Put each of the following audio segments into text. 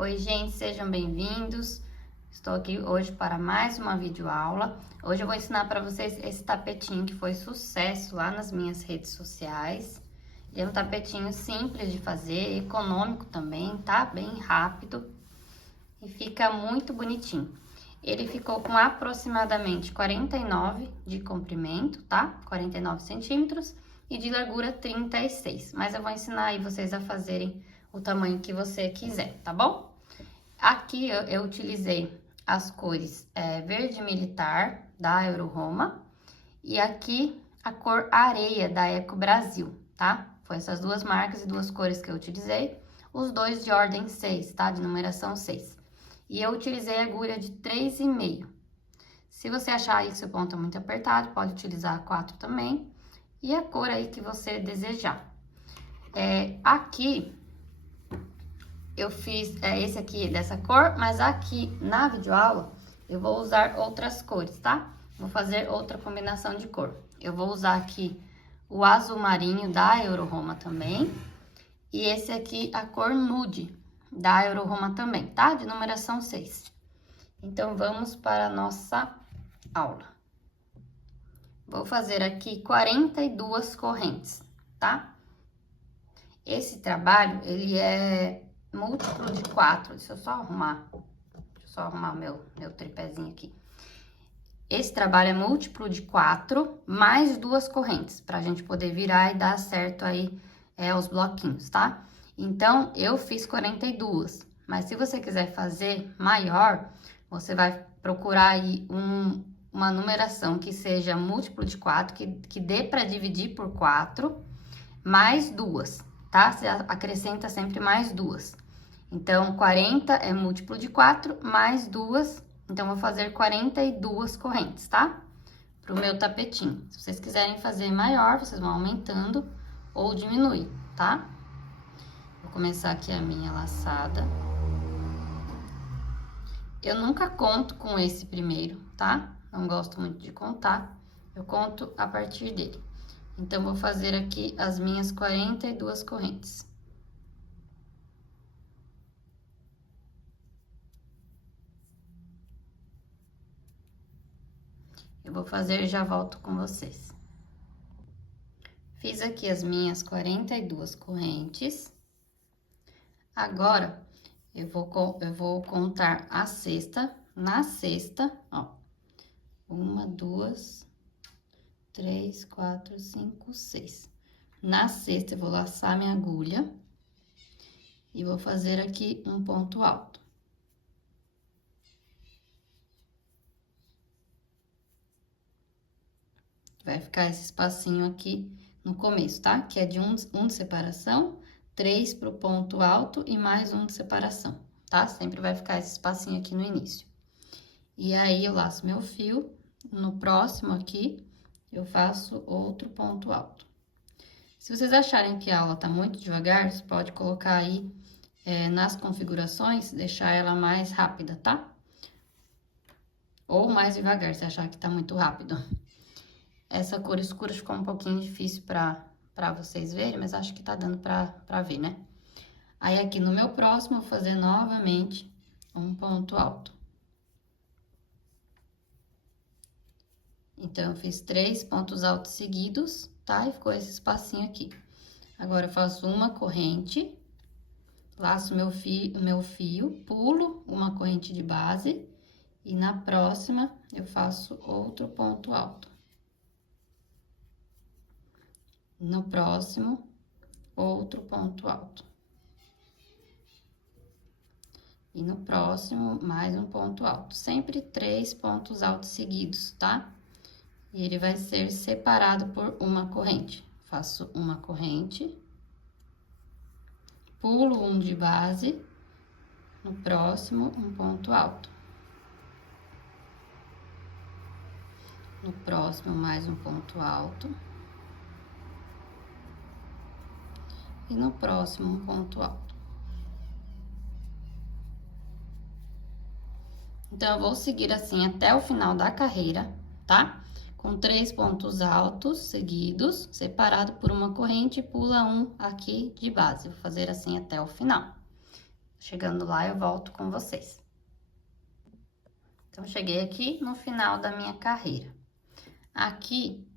Oi, gente, sejam bem-vindos. Estou aqui hoje para mais uma videoaula. Hoje eu vou ensinar para vocês esse tapetinho que foi sucesso lá nas minhas redes sociais. Ele é um tapetinho simples de fazer, econômico também, tá? Bem rápido e fica muito bonitinho. Ele ficou com aproximadamente 49 de comprimento, tá? 49 centímetros e de largura 36. Mas eu vou ensinar aí vocês a fazerem o tamanho que você quiser, tá bom? Aqui eu utilizei as cores verde militar da Euroroma e aqui a cor areia da Eco Brasil, tá? Foi essas duas marcas e duas cores que eu utilizei, os dois de ordem 6, tá? De numeração 6. E eu utilizei agulha de 3,5. Se você achar aí que seu ponto é muito apertado, pode utilizar a 4 também. E a cor aí que você desejar. Aqui eu fiz esse aqui dessa cor, mas aqui na videoaula eu vou usar outras cores, tá? Vou fazer outra combinação de cor. Eu vou usar aqui o azul marinho da Euroroma também. E esse aqui, a cor nude da Euroroma também, tá? De numeração 6. Então, vamos para a nossa aula. Vou fazer aqui 42 correntes, tá? Esse trabalho, ele é múltiplo de 4. Deixa eu só arrumar meu tripézinho aqui. Esse trabalho é múltiplo de 4 mais 2 correntes, pra gente poder virar e dar certo aí os bloquinhos, tá? Então, eu fiz 42, mas se você quiser fazer maior, você vai procurar aí uma numeração que seja múltiplo de 4, que dê para dividir por 4, mais 2, tá? Você acrescenta sempre mais 2. Então, 40 é múltiplo de 4, mais 2, então, vou fazer 42 correntes, tá? Pro meu tapetinho. Se vocês quiserem fazer maior, vocês vão aumentando ou diminui, tá? Vou começar aqui a minha laçada. Eu nunca conto com esse primeiro, tá? Não gosto muito de contar, eu conto a partir dele. Então, vou fazer aqui as minhas 42 correntes. Eu vou fazer e já volto com vocês. Fiz aqui as minhas 42 correntes. Agora, eu vou contar a sexta. Na sexta, ó. 1, 2, 3, 4, 5, 6. Na sexta, eu vou laçar minha agulha. E vou fazer aqui um ponto alto. Vai ficar esse espacinho aqui no começo, tá? Que é de um de separação, 3 pro ponto alto e mais um de separação, tá? Sempre vai ficar esse espacinho aqui no início. E aí, eu laço meu fio, no próximo aqui, eu faço outro ponto alto. Se vocês acharem que a aula tá muito devagar, você pode colocar aí nas configurações, deixar ela mais rápida, tá? Ou mais devagar, se achar que tá muito rápido. Essa cor escura ficou um pouquinho difícil pra vocês verem, mas acho que tá dando pra ver, né? Aí, aqui no meu próximo, eu vou fazer novamente um ponto alto. Então, eu fiz 3 pontos altos seguidos, tá? E ficou esse espacinho aqui. Agora, eu faço uma corrente, laço meu fio, pulo uma corrente de base, e na próxima, eu faço outro ponto alto. No próximo, outro ponto alto. E no próximo, mais um ponto alto. Sempre 3 pontos altos seguidos, tá? E ele vai ser separado por uma corrente. Faço uma corrente, pulo um de base, no próximo, um ponto alto. No próximo, mais um ponto alto. E no próximo, um ponto alto. Então, eu vou seguir assim até o final da carreira, tá? Com 3 pontos altos seguidos, separado por uma corrente, pula um aqui de base. Vou fazer assim até o final. Chegando lá, eu volto com vocês. Então, cheguei aqui no final da minha carreira. Aqui,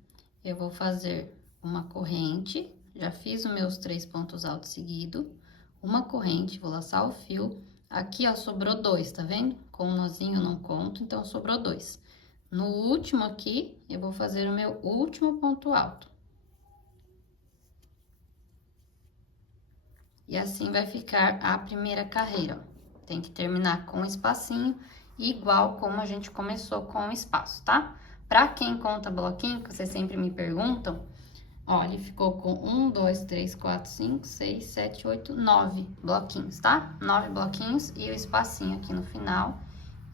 eu vou fazer uma corrente, já fiz os meus 3 pontos altos seguidos, uma corrente, vou laçar o fio. Aqui, ó, sobrou 2, tá vendo? Com o nozinho eu não conto, então sobrou 2. No último aqui, eu vou fazer o meu último ponto alto. E assim vai ficar a primeira carreira, ó. Tem que terminar com um espacinho, igual como a gente começou com o espaço, tá? Pra quem conta bloquinho, que vocês sempre me perguntam, ó, ele ficou com 1, 2, 3, 4, 5, 6, 7, 8, 9 bloquinhos, tá? 9 bloquinhos e o espacinho aqui no final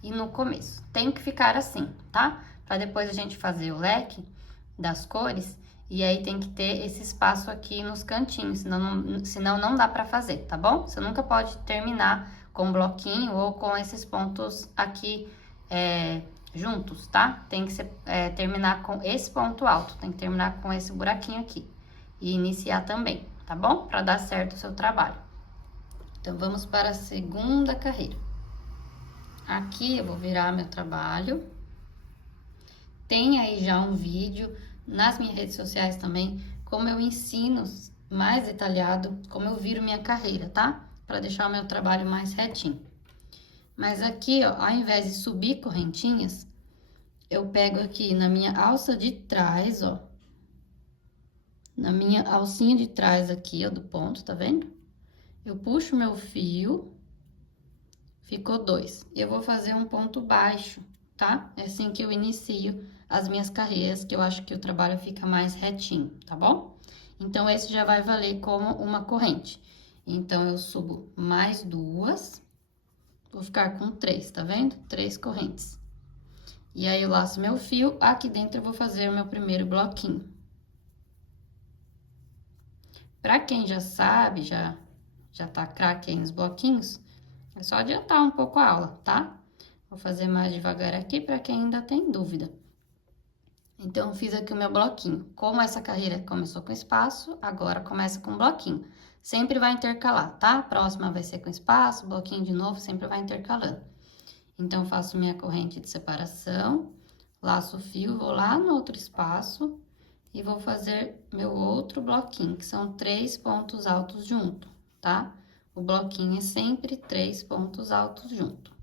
e no começo. Tem que ficar assim, tá? Pra depois a gente fazer o leque das cores, e aí tem que ter esse espaço aqui nos cantinhos, senão não dá pra fazer, tá bom? Você nunca pode terminar com bloquinho ou com esses pontos aqui juntos, tá? Tem que terminar com esse ponto alto, tem que terminar com esse buraquinho aqui. E iniciar também, tá bom? Pra dar certo o seu trabalho. Então, vamos para a segunda carreira. Aqui eu vou virar meu trabalho. Tem aí já um vídeo nas minhas redes sociais também, como eu ensino mais detalhado, como eu viro minha carreira, tá? Pra deixar o meu trabalho mais retinho. Mas aqui, ó, ao invés de subir correntinhas, eu pego aqui na minha alça de trás, ó. Na minha alcinha de trás aqui, ó, do ponto, tá vendo? Eu puxo meu fio, ficou 2. E eu vou fazer um ponto baixo, tá? É assim que eu inicio as minhas carreiras, que eu acho que o trabalho fica mais retinho, tá bom? Então, esse já vai valer como uma corrente. Então, eu subo mais 2, vou ficar com 3, tá vendo? 3 correntes. E aí, eu laço meu fio, aqui dentro eu vou fazer o meu primeiro bloquinho. Pra quem já sabe, já tá craque aí nos bloquinhos, é só adiantar um pouco a aula, tá? Vou fazer mais devagar aqui pra quem ainda tem dúvida. Então, fiz aqui o meu bloquinho. Como essa carreira começou com espaço, agora começa com bloquinho. Sempre vai intercalar, tá? A próxima vai ser com espaço, bloquinho de novo, sempre vai intercalando. Então, faço minha corrente de separação, laço o fio, vou lá no outro espaço e vou fazer meu outro bloquinho, que são 3 pontos altos junto, tá? O bloquinho é sempre 3 pontos altos junto.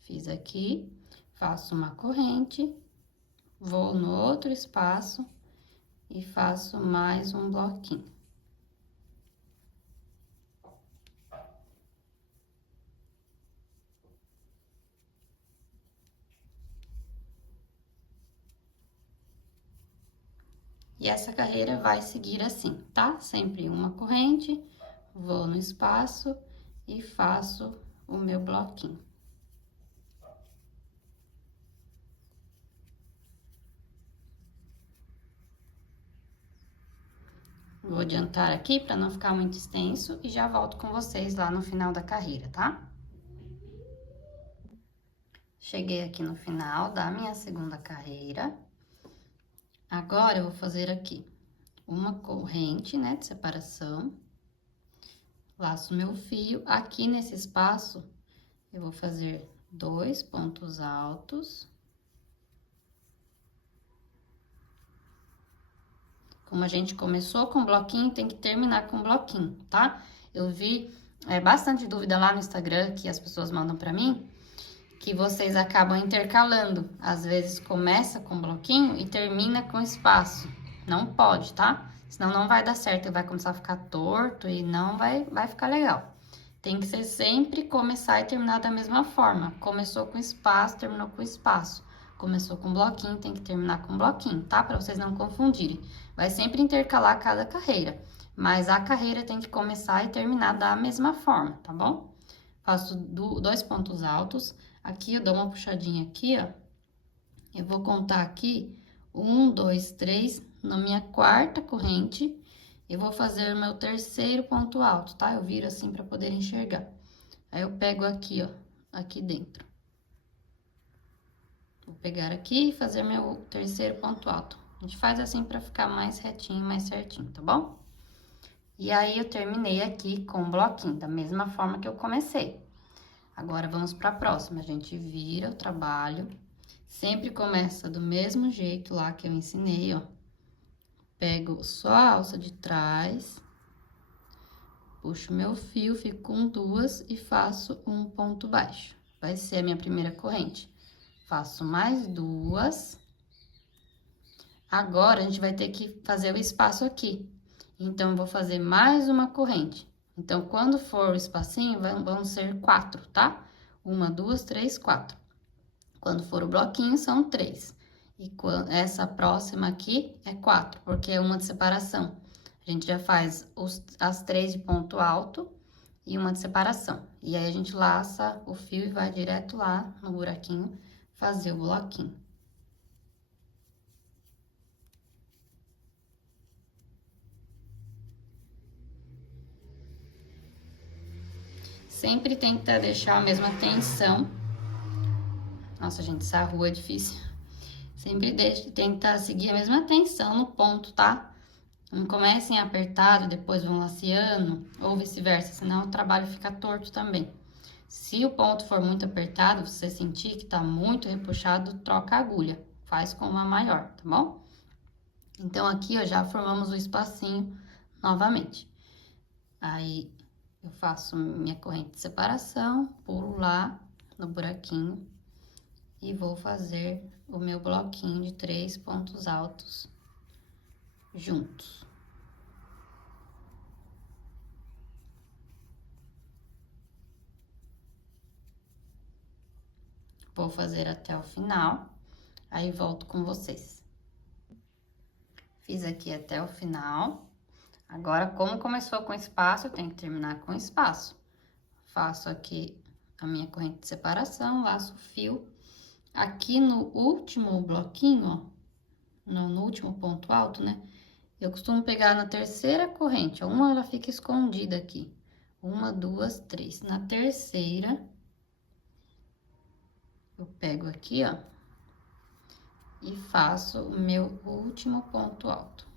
Fiz aqui, faço uma corrente, vou no outro espaço e faço mais um bloquinho. E essa carreira vai seguir assim, tá? Sempre uma corrente, vou no espaço e faço o meu bloquinho. Vou adiantar aqui para não ficar muito extenso e já volto com vocês lá no final da carreira, tá? Cheguei aqui no final da minha segunda carreira. Agora, eu vou fazer aqui uma corrente, né, de separação. Laço meu fio. Aqui nesse espaço, eu vou fazer 2 pontos altos. Como a gente começou com bloquinho, tem que terminar com bloquinho, tá? Eu vi bastante dúvida lá no Instagram que as pessoas mandam pra mim, que vocês acabam intercalando. Às vezes começa com bloquinho e termina com espaço. Não pode, tá? Senão não vai dar certo, vai começar a ficar torto e não vai ficar legal. Tem que ser sempre começar e terminar da mesma forma. Começou com espaço, terminou com espaço. Começou com bloquinho, tem que terminar com bloquinho, tá? Pra vocês não confundirem. Vai sempre intercalar cada carreira, mas a carreira tem que começar e terminar da mesma forma, tá bom? Faço 2 pontos altos. Aqui eu dou uma puxadinha aqui, ó. Eu vou contar aqui 1, 2, 3, na minha quarta corrente, eu vou fazer o meu terceiro ponto alto, tá? Eu viro assim pra poder enxergar. Aí, eu pego aqui, ó, aqui dentro. Vou pegar aqui e fazer meu terceiro ponto alto. A gente faz assim pra ficar mais retinho, mais certinho, tá bom? E aí, eu terminei aqui com o bloquinho, da mesma forma que eu comecei. Agora, vamos pra próxima. A gente vira o trabalho. Sempre começa do mesmo jeito lá que eu ensinei, ó. Pego só a alça de trás, puxo meu fio, fico com duas e faço um ponto baixo. Vai ser a minha primeira corrente. Faço mais duas. Agora, a gente vai ter que fazer o espaço aqui. Então, eu vou fazer mais uma corrente. Então, quando for o espacinho, vão ser 4, tá? 1, 2, 3, 4. Quando for o bloquinho, são 3. E essa próxima aqui é 4, porque é uma de separação. A gente já faz as 3 de ponto alto e uma de separação. E aí, a gente laça o fio e vai direto lá no buraquinho fazer o bloquinho. Sempre tenta deixar a mesma tensão. Nossa, gente, essa rua é difícil. Sempre tenta seguir a mesma tensão no ponto, tá? Não comecem apertado, depois vão laceando, ou vice-versa, senão o trabalho fica torto também. Se o ponto for muito apertado, você sentir que tá muito repuxado, troca a agulha. Faz com uma maior, tá bom? Então, aqui, ó, já formamos o espacinho novamente. Aí, eu faço minha corrente de separação, pulo lá no buraquinho e vou fazer o meu bloquinho de 3 pontos altos juntos. Vou fazer até o final, aí volto com vocês. Fiz aqui até o final. Agora, como começou com espaço, eu tenho que terminar com espaço. Faço aqui a minha corrente de separação, laço o fio. Aqui no último bloquinho, ó, no último ponto alto, né? Eu costumo pegar na terceira corrente, ó, uma ela fica escondida aqui. 1, 2, 3. Na terceira, eu pego aqui, ó, e faço o meu último ponto alto.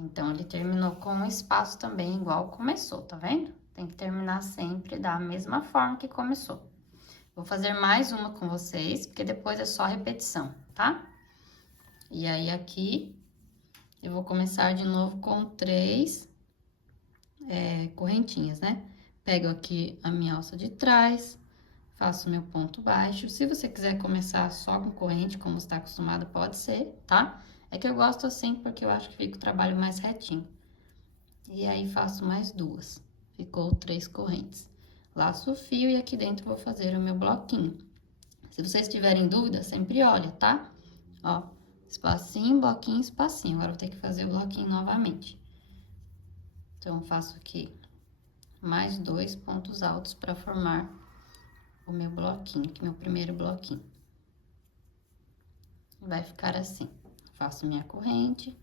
Então, ele terminou com um espaço também, igual começou, tá vendo? Tem que terminar sempre da mesma forma que começou. Vou fazer mais uma com vocês, porque depois é só repetição, tá? E aí, aqui, eu vou começar de novo com 3 correntinhas, né? Pego aqui a minha alça de trás, faço meu ponto baixo. Se você quiser começar só com corrente, como você está acostumado, pode ser, tá? É que eu gosto assim, porque eu acho que fica o trabalho mais retinho. E aí, faço mais duas. Ficou 3 correntes. Laço o fio e aqui dentro vou fazer o meu bloquinho. Se vocês tiverem dúvida, sempre olha, tá? Ó, espacinho, bloquinho, espacinho. Agora, vou ter que fazer o bloquinho novamente. Então, faço aqui mais 2 pontos altos para formar o meu bloquinho, aqui meu primeiro bloquinho. Vai ficar assim. Faço minha corrente,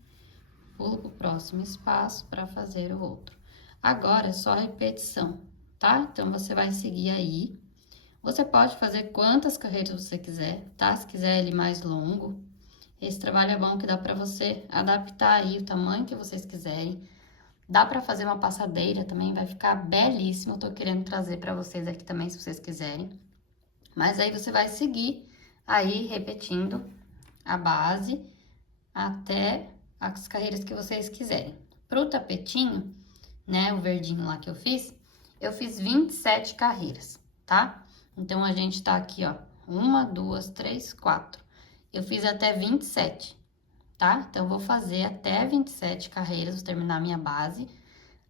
pulo pro próximo espaço para fazer o outro. Agora, é só repetição, tá? Então, você vai seguir aí. Você pode fazer quantas carreiras você quiser, tá? Se quiser ele mais longo. Esse trabalho é bom que dá pra você adaptar aí o tamanho que vocês quiserem. Dá pra fazer uma passadeira também, vai ficar belíssimo. Eu tô querendo trazer pra vocês aqui também, se vocês quiserem. Mas aí, você vai seguir aí, repetindo a base até as carreiras que vocês quiserem. Pro tapetinho, né, o verdinho lá que eu fiz 27 carreiras, tá? Então, a gente tá aqui, ó, 1, 2, 3, 4. Eu fiz até 27, tá? Então, eu vou fazer até 27 carreiras, vou terminar minha base.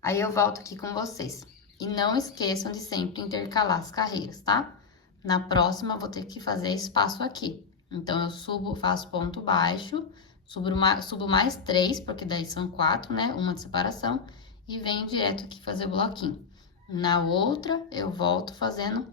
Aí, eu volto aqui com vocês. E não esqueçam de sempre intercalar as carreiras, tá? Na próxima, eu vou ter que fazer espaço aqui. Então, eu subo, faço ponto baixo, subo mais 3, porque daí são 4, né? Uma de separação, e venho direto aqui fazer o bloquinho. Na outra, eu volto fazendo,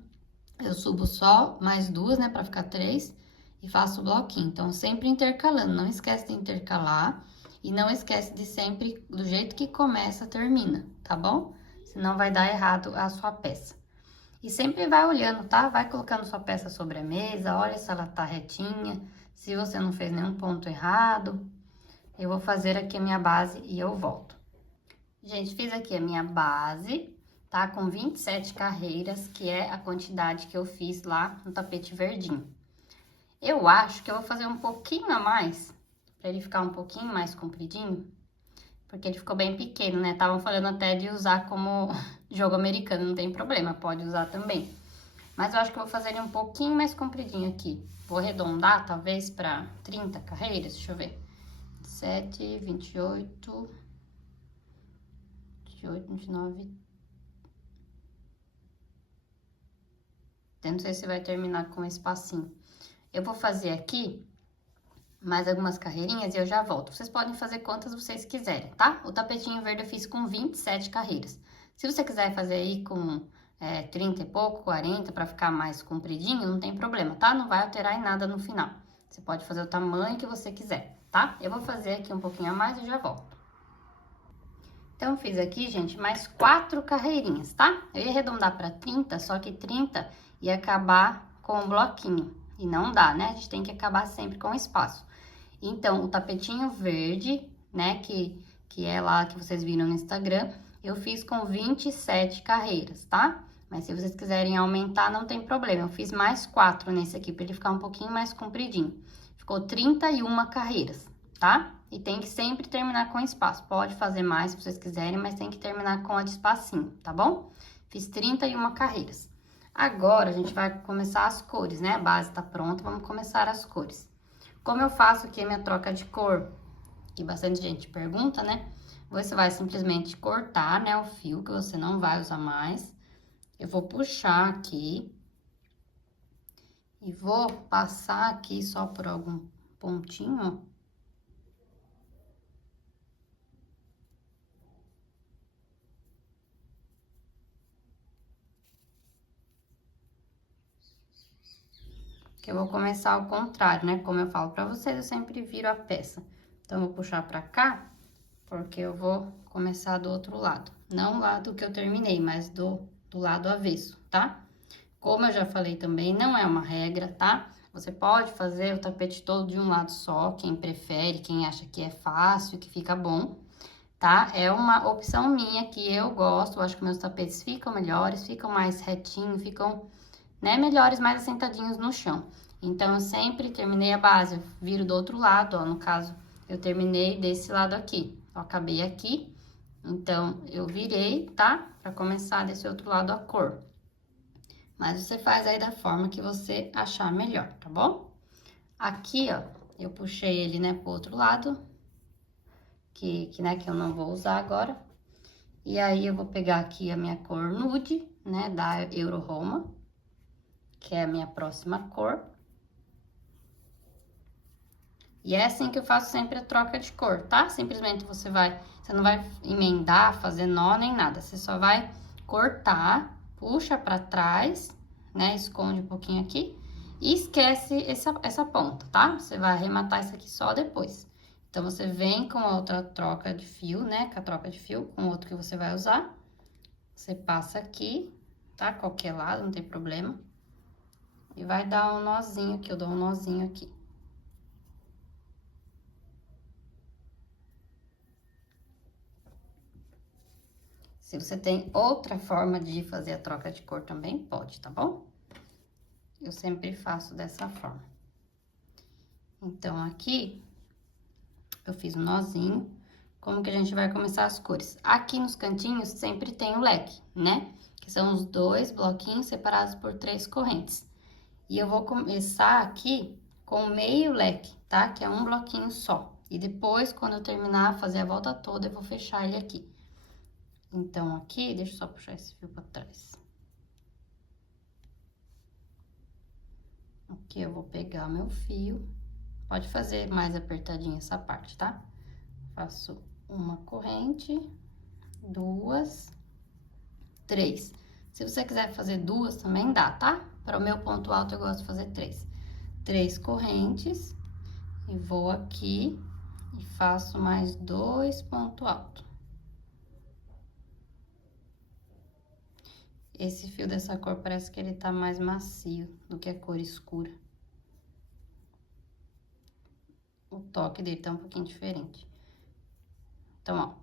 eu subo só mais 2, né? Pra ficar 3, e faço o bloquinho. Então, sempre intercalando, não esquece de intercalar, e não esquece de sempre, do jeito que começa, termina, tá bom? Senão vai dar errado a sua peça. E sempre vai olhando, tá? Vai colocando sua peça sobre a mesa, olha se ela tá retinha, Se você não fez nenhum ponto errado, eu vou fazer aqui a minha base e eu volto. Gente, fiz aqui a minha base, tá? Com 27 carreiras, que é a quantidade que eu fiz lá no tapete verdinho. Eu acho que eu vou fazer um pouquinho a mais, pra ele ficar um pouquinho mais compridinho, porque ele ficou bem pequeno, né? Estavam falando até de usar como jogo americano, não tem problema, pode usar também. Mas eu acho que eu vou fazer ele um pouquinho mais compridinho aqui. Vou arredondar, talvez, pra 30 carreiras, deixa eu ver. 7, 28, 29... Eu não sei se vai terminar com esse espacinho. Eu vou fazer aqui mais algumas carreirinhas e eu já volto. Vocês podem fazer quantas vocês quiserem, tá? O tapetinho verde eu fiz com 27 carreiras. Se você quiser fazer aí com 30 e pouco, 40, pra ficar mais compridinho, não tem problema, tá? Não vai alterar em nada no final. Você pode fazer o tamanho que você quiser, tá? Eu vou fazer aqui um pouquinho a mais e já volto. Então, fiz aqui, gente, mais 4 carreirinhas, tá? Eu ia arredondar pra 30, só que 30 ia acabar com o bloquinho. E não dá, né? A gente tem que acabar sempre com espaço. Então, o tapetinho verde, né, que é lá que vocês viram no Instagram, eu fiz com 27 carreiras, tá? Mas se vocês quiserem aumentar, não tem problema. Eu fiz mais 4 nesse aqui, pra ele ficar um pouquinho mais compridinho. Ficou 31 carreiras, tá? E tem que sempre terminar com espaço. Pode fazer mais se vocês quiserem, mas tem que terminar com a de espacinho, tá bom? Fiz 31 carreiras. Agora, a gente vai começar as cores, né? A base tá pronta, vamos começar as cores. Como eu faço aqui a minha troca de cor, que bastante gente pergunta, né? Você vai simplesmente cortar, né, o fio que você não vai usar mais. Eu vou puxar aqui e vou passar aqui só por algum pontinho, ó. Que eu vou começar ao contrário, né? Como eu falo pra vocês, eu sempre viro a peça. Então, eu vou puxar pra cá, porque eu vou começar do outro lado. Não o lado que eu terminei, mas do lado avesso, tá? Como eu já falei também, não é uma regra, tá? Você pode fazer o tapete todo de um lado só, quem prefere, quem acha que é fácil, que fica bom, tá? É uma opção minha que eu gosto, eu acho que meus tapetes ficam melhores, ficam mais retinhos, ficam, né, melhores, mais assentadinhos no chão. Então, eu sempre terminei a base, eu viro do outro lado, ó, no caso, eu terminei desse lado aqui. Eu acabei aqui, então, eu virei, tá? Pra começar desse outro lado a cor. Mas você faz aí da forma que você achar melhor, tá bom? Aqui, ó, eu puxei ele, né, pro outro lado, que eu não vou usar agora. E aí, eu vou pegar aqui a minha cor nude, né, da Euro Roma, que é a minha próxima cor. E é assim que eu faço sempre a troca de cor, tá? Simplesmente você não vai emendar, fazer nó, nem nada. Você só vai cortar, puxa pra trás, né? Esconde um pouquinho aqui e esquece essa ponta, tá? Você vai arrematar isso aqui só depois. Então, você vem com a outra troca de fio, né? Com a troca de fio, com o outro que você vai usar. Você passa aqui, tá? Qualquer lado, não tem problema. E vai dar um nozinho aqui, eu dou um nozinho aqui. Se você tem outra forma de fazer a troca de cor também, pode, tá bom? Eu sempre faço dessa forma. Então, aqui, eu fiz um nozinho. Como que a gente vai começar as cores? Aqui nos cantinhos sempre tem o leque, né? Que são os 2 bloquinhos separados por 3 correntes. E eu vou começar aqui com meio leque, tá? Que é um bloquinho só. E depois, quando eu terminar, fazer a volta toda, eu vou fechar ele aqui. Então, aqui, deixa eu só puxar esse fio pra trás. Aqui eu vou pegar meu fio, pode fazer mais apertadinho essa parte, tá? Faço uma corrente, 2, 3. Se você quiser fazer 2 também dá, tá? Para o meu ponto alto eu gosto de fazer 3. 3 correntes e vou aqui e faço mais 2 pontos altos. Esse fio dessa cor parece que ele tá mais macio do que a cor escura. o toque dele tá um pouquinho diferente. Então, ó,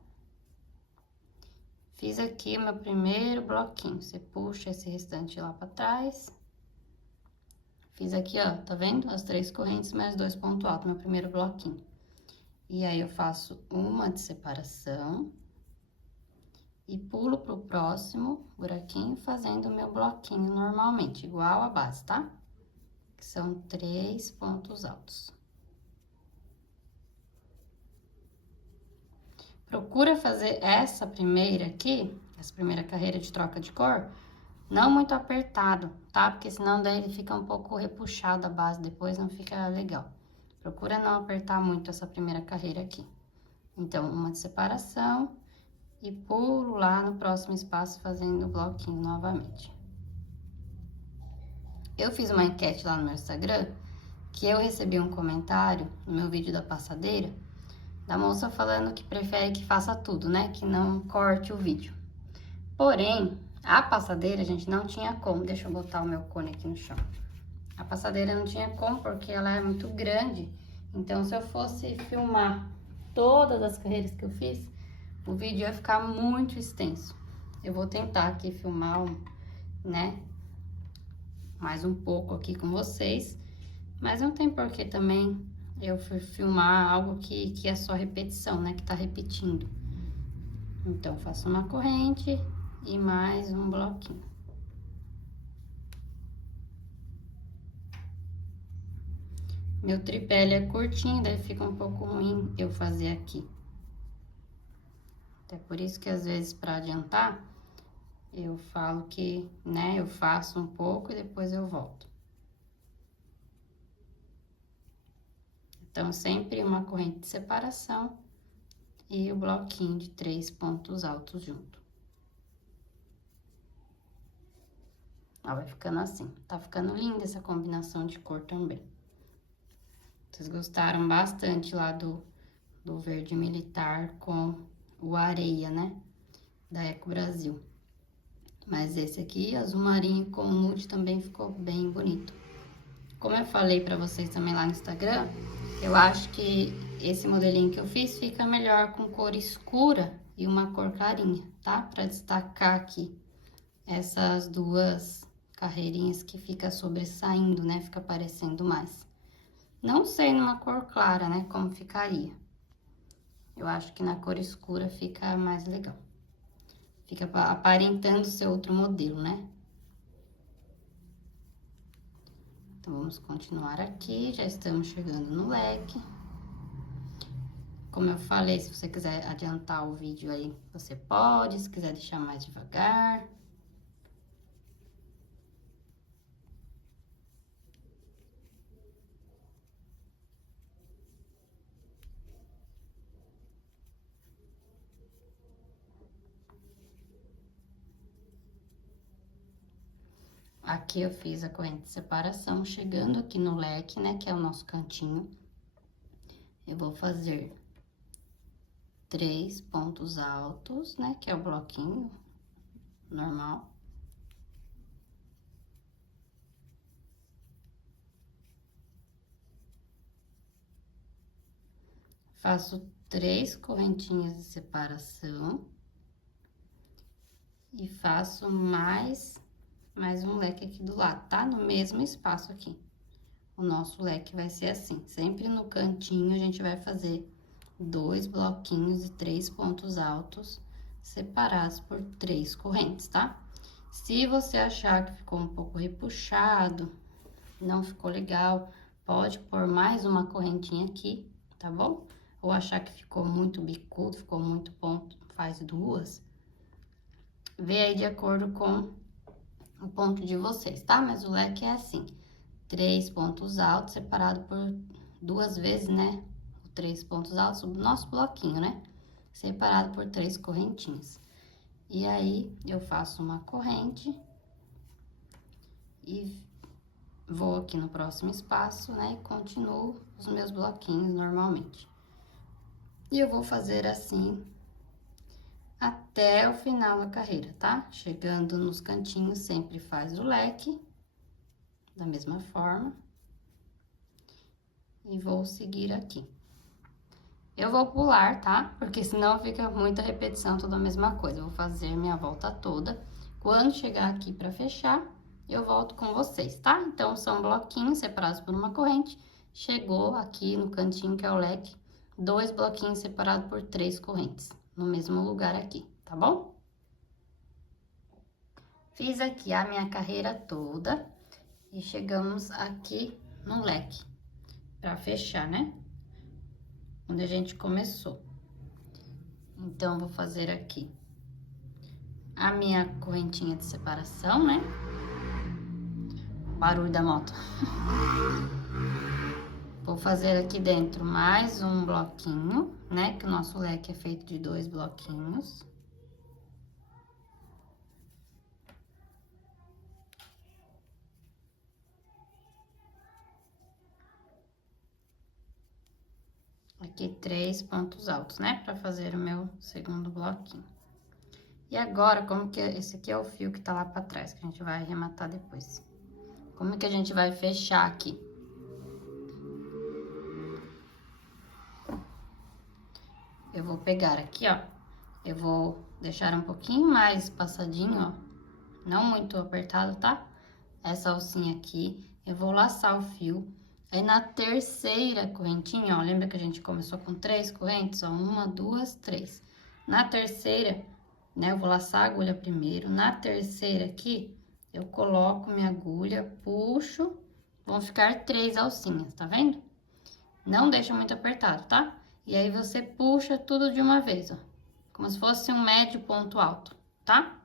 fiz aqui o meu primeiro bloquinho. Você puxa esse restante lá pra trás. Fiz aqui, ó, tá vendo? As 3 correntes mais 2 pontos altos, meu primeiro bloquinho. E aí, eu faço uma de separação. E pulo pro próximo buraquinho, fazendo o meu bloquinho normalmente, igual a base, tá? Que são 3 pontos altos. Procura fazer essa primeira aqui, essa primeira carreira de troca de cor, não muito apertado, tá? Porque senão daí ele fica um pouco repuxado a base, depois não fica legal. Procura não apertar muito essa primeira carreira aqui. Então, uma de separação e pulo lá no próximo espaço fazendo o bloquinho novamente. Eu fiz uma enquete lá no meu Instagram, que eu recebi um comentário no meu vídeo da passadeira, da moça falando que prefere que faça tudo, né? Que não corte o vídeo. Porém, a passadeira, gente, não tinha como. Deixa eu botar o meu cone aqui no chão. A passadeira não tinha como, porque ela é muito grande. Então, se eu fosse filmar todas as carreiras que eu fiz, o vídeo ia ficar muito extenso. Eu vou tentar aqui filmar, né, mais um pouco aqui com vocês. Mas não tem porquê também eu filmar algo que é só repetição, né, que tá repetindo. Então, faço uma corrente e mais um bloquinho. Meu tripé ele é curtinho, daí fica um pouco ruim eu fazer aqui. Até por isso que às vezes para adiantar, eu falo que, né, eu faço um pouco e depois eu volto. Então, sempre uma corrente de separação e o bloquinho de 3 pontos altos junto. Ó, vai ficando assim. Tá ficando linda essa combinação de cor também. Vocês gostaram bastante lá do verde militar com o areia, né? Da Eco Brasil. Mas esse aqui, azul marinho com nude, também ficou bem bonito. Como eu falei pra vocês também lá no Instagram, eu acho que esse modelinho que eu fiz fica melhor com cor escura e uma cor clarinha, tá? Pra destacar aqui essas duas carreirinhas que fica sobressaindo, né? Fica aparecendo mais. Não sei numa cor clara, né? Como ficaria. Eu acho que na cor escura fica mais legal. Fica aparentando ser outro modelo, né? Então, vamos continuar aqui. Já estamos chegando no leque. Como eu falei, se você quiser adiantar o vídeo aí, você pode. Se quiser deixar mais devagar. Aqui eu fiz a corrente de separação, chegando aqui no leque, né, que é o nosso cantinho. Eu vou fazer 3 pontos altos, né, que é o bloquinho normal. Faço 3 correntinhas de separação. E faço mais um leque aqui do lado, tá? No mesmo espaço aqui. O nosso leque vai ser assim. Sempre no cantinho a gente vai fazer 2 bloquinhos e 3 pontos altos separados por 3 correntes, tá? Se você achar que ficou um pouco repuxado, não ficou legal, pode pôr mais uma correntinha aqui, tá bom? Ou achar que ficou muito bicudo, ficou muito ponto, faz 2. Vê aí de acordo com o ponto de vocês, tá? Mas o leque é assim, 3 pontos altos separado por 2 vezes, né? 3 pontos altos, o nosso bloquinho, né? Separado por 3 correntinhas. E aí, eu faço uma corrente e vou aqui no próximo espaço, né? E continuo os meus bloquinhos normalmente. E eu vou fazer assim até o final da carreira, tá? Chegando nos cantinhos, sempre faz o leque, da mesma forma. E vou seguir aqui. Eu vou pular, tá? Porque senão fica muita repetição, toda a mesma coisa. Eu vou fazer minha volta toda. Quando chegar aqui pra fechar, eu volto com vocês, tá? Então, são bloquinhos separados por uma corrente. Chegou aqui no cantinho, que é o leque, 2 bloquinhos separados por 3 correntes, no mesmo lugar aqui, tá bom? Fiz aqui a minha carreira toda e chegamos aqui no leque, pra fechar, né? Onde a gente começou. Então, vou fazer aqui a minha correntinha de separação, né? Barulho da moto. Vou fazer aqui dentro mais um bloquinho, né? Que o nosso leque é feito de 2 bloquinhos. Aqui 3 pontos altos, né? Pra fazer o meu segundo bloquinho. E agora, como que esse aqui é o fio que tá lá pra trás, que a gente vai arrematar depois. Como que a gente vai fechar aqui? Eu vou pegar aqui, ó. Eu vou deixar um pouquinho mais passadinho, ó. Não muito apertado, tá? Essa alcinha aqui. Eu vou laçar o fio. Aí, na terceira correntinha, ó. Lembra que a gente começou com 3 correntes? Ó, 1, 2, 3. Na terceira, né? Eu vou laçar a agulha primeiro. Na terceira aqui, eu coloco minha agulha, puxo. Vão ficar 3 alcinhas, tá vendo? Não deixa muito apertado, tá? E aí, você puxa tudo de uma vez, ó. Como se fosse um médio ponto alto, tá?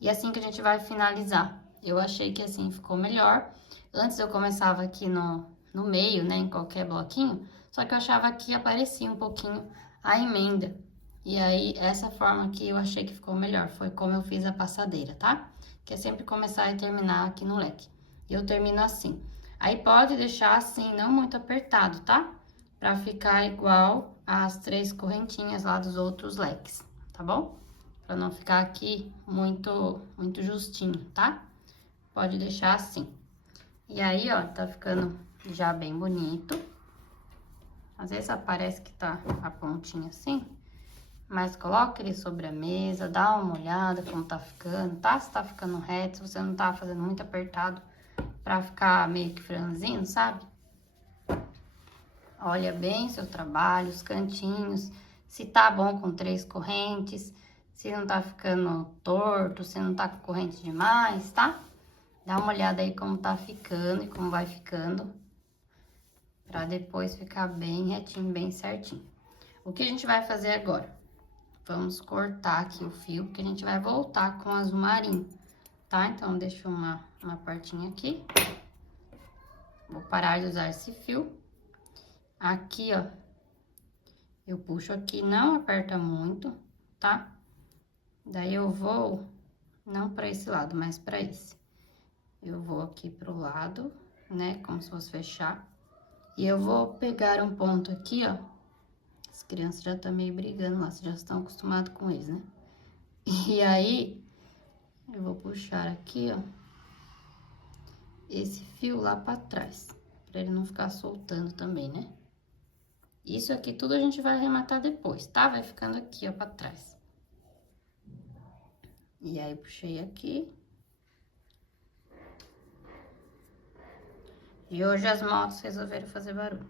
E assim que a gente vai finalizar. Eu achei que assim ficou melhor. Antes eu começava aqui no meio, né? Em qualquer bloquinho. Só que eu achava que aparecia um pouquinho a emenda. E aí, essa forma aqui eu achei que ficou melhor. Foi como eu fiz a passadeira, tá? Que é sempre começar e terminar aqui no leque. Eu termino assim. Aí, pode deixar assim, não muito apertado, tá? Pra ficar igual as 3 correntinhas lá dos outros leques, tá bom? Pra não ficar aqui muito justinho, tá? Pode deixar assim. E aí, ó, tá ficando já bem bonito. Às vezes aparece que tá a pontinha assim, mas coloca ele sobre a mesa, dá uma olhada como tá ficando, tá? Se tá ficando reto, se você não tá fazendo muito apertado pra ficar meio que franzino, sabe? Olha bem seu trabalho, os cantinhos, se tá bom com 3 correntes, se não tá ficando torto, se não tá com corrente demais, tá? Dá uma olhada aí como tá ficando e como vai ficando, pra depois ficar bem retinho, bem certinho. O que a gente vai fazer agora? Vamos cortar aqui o fio, porque a gente vai voltar com azul marinho, tá? Então, deixa uma partinha aqui. Vou parar de usar esse fio. Aqui, ó, eu puxo aqui, não aperta muito, tá? Daí, eu vou, não pra esse lado, mas pra esse. Eu vou aqui pro lado, né, como se fosse fechar. E eu vou pegar um ponto aqui, ó. As crianças já estão meio brigando lá, vocês já estão acostumados com eles, né? E aí, eu vou puxar aqui, ó, esse fio lá pra trás, pra ele não ficar soltando também, né? Isso aqui tudo a gente vai arrematar depois, tá? Vai ficando aqui, ó, pra trás. E aí, puxei aqui. E hoje as motos resolveram fazer barulho.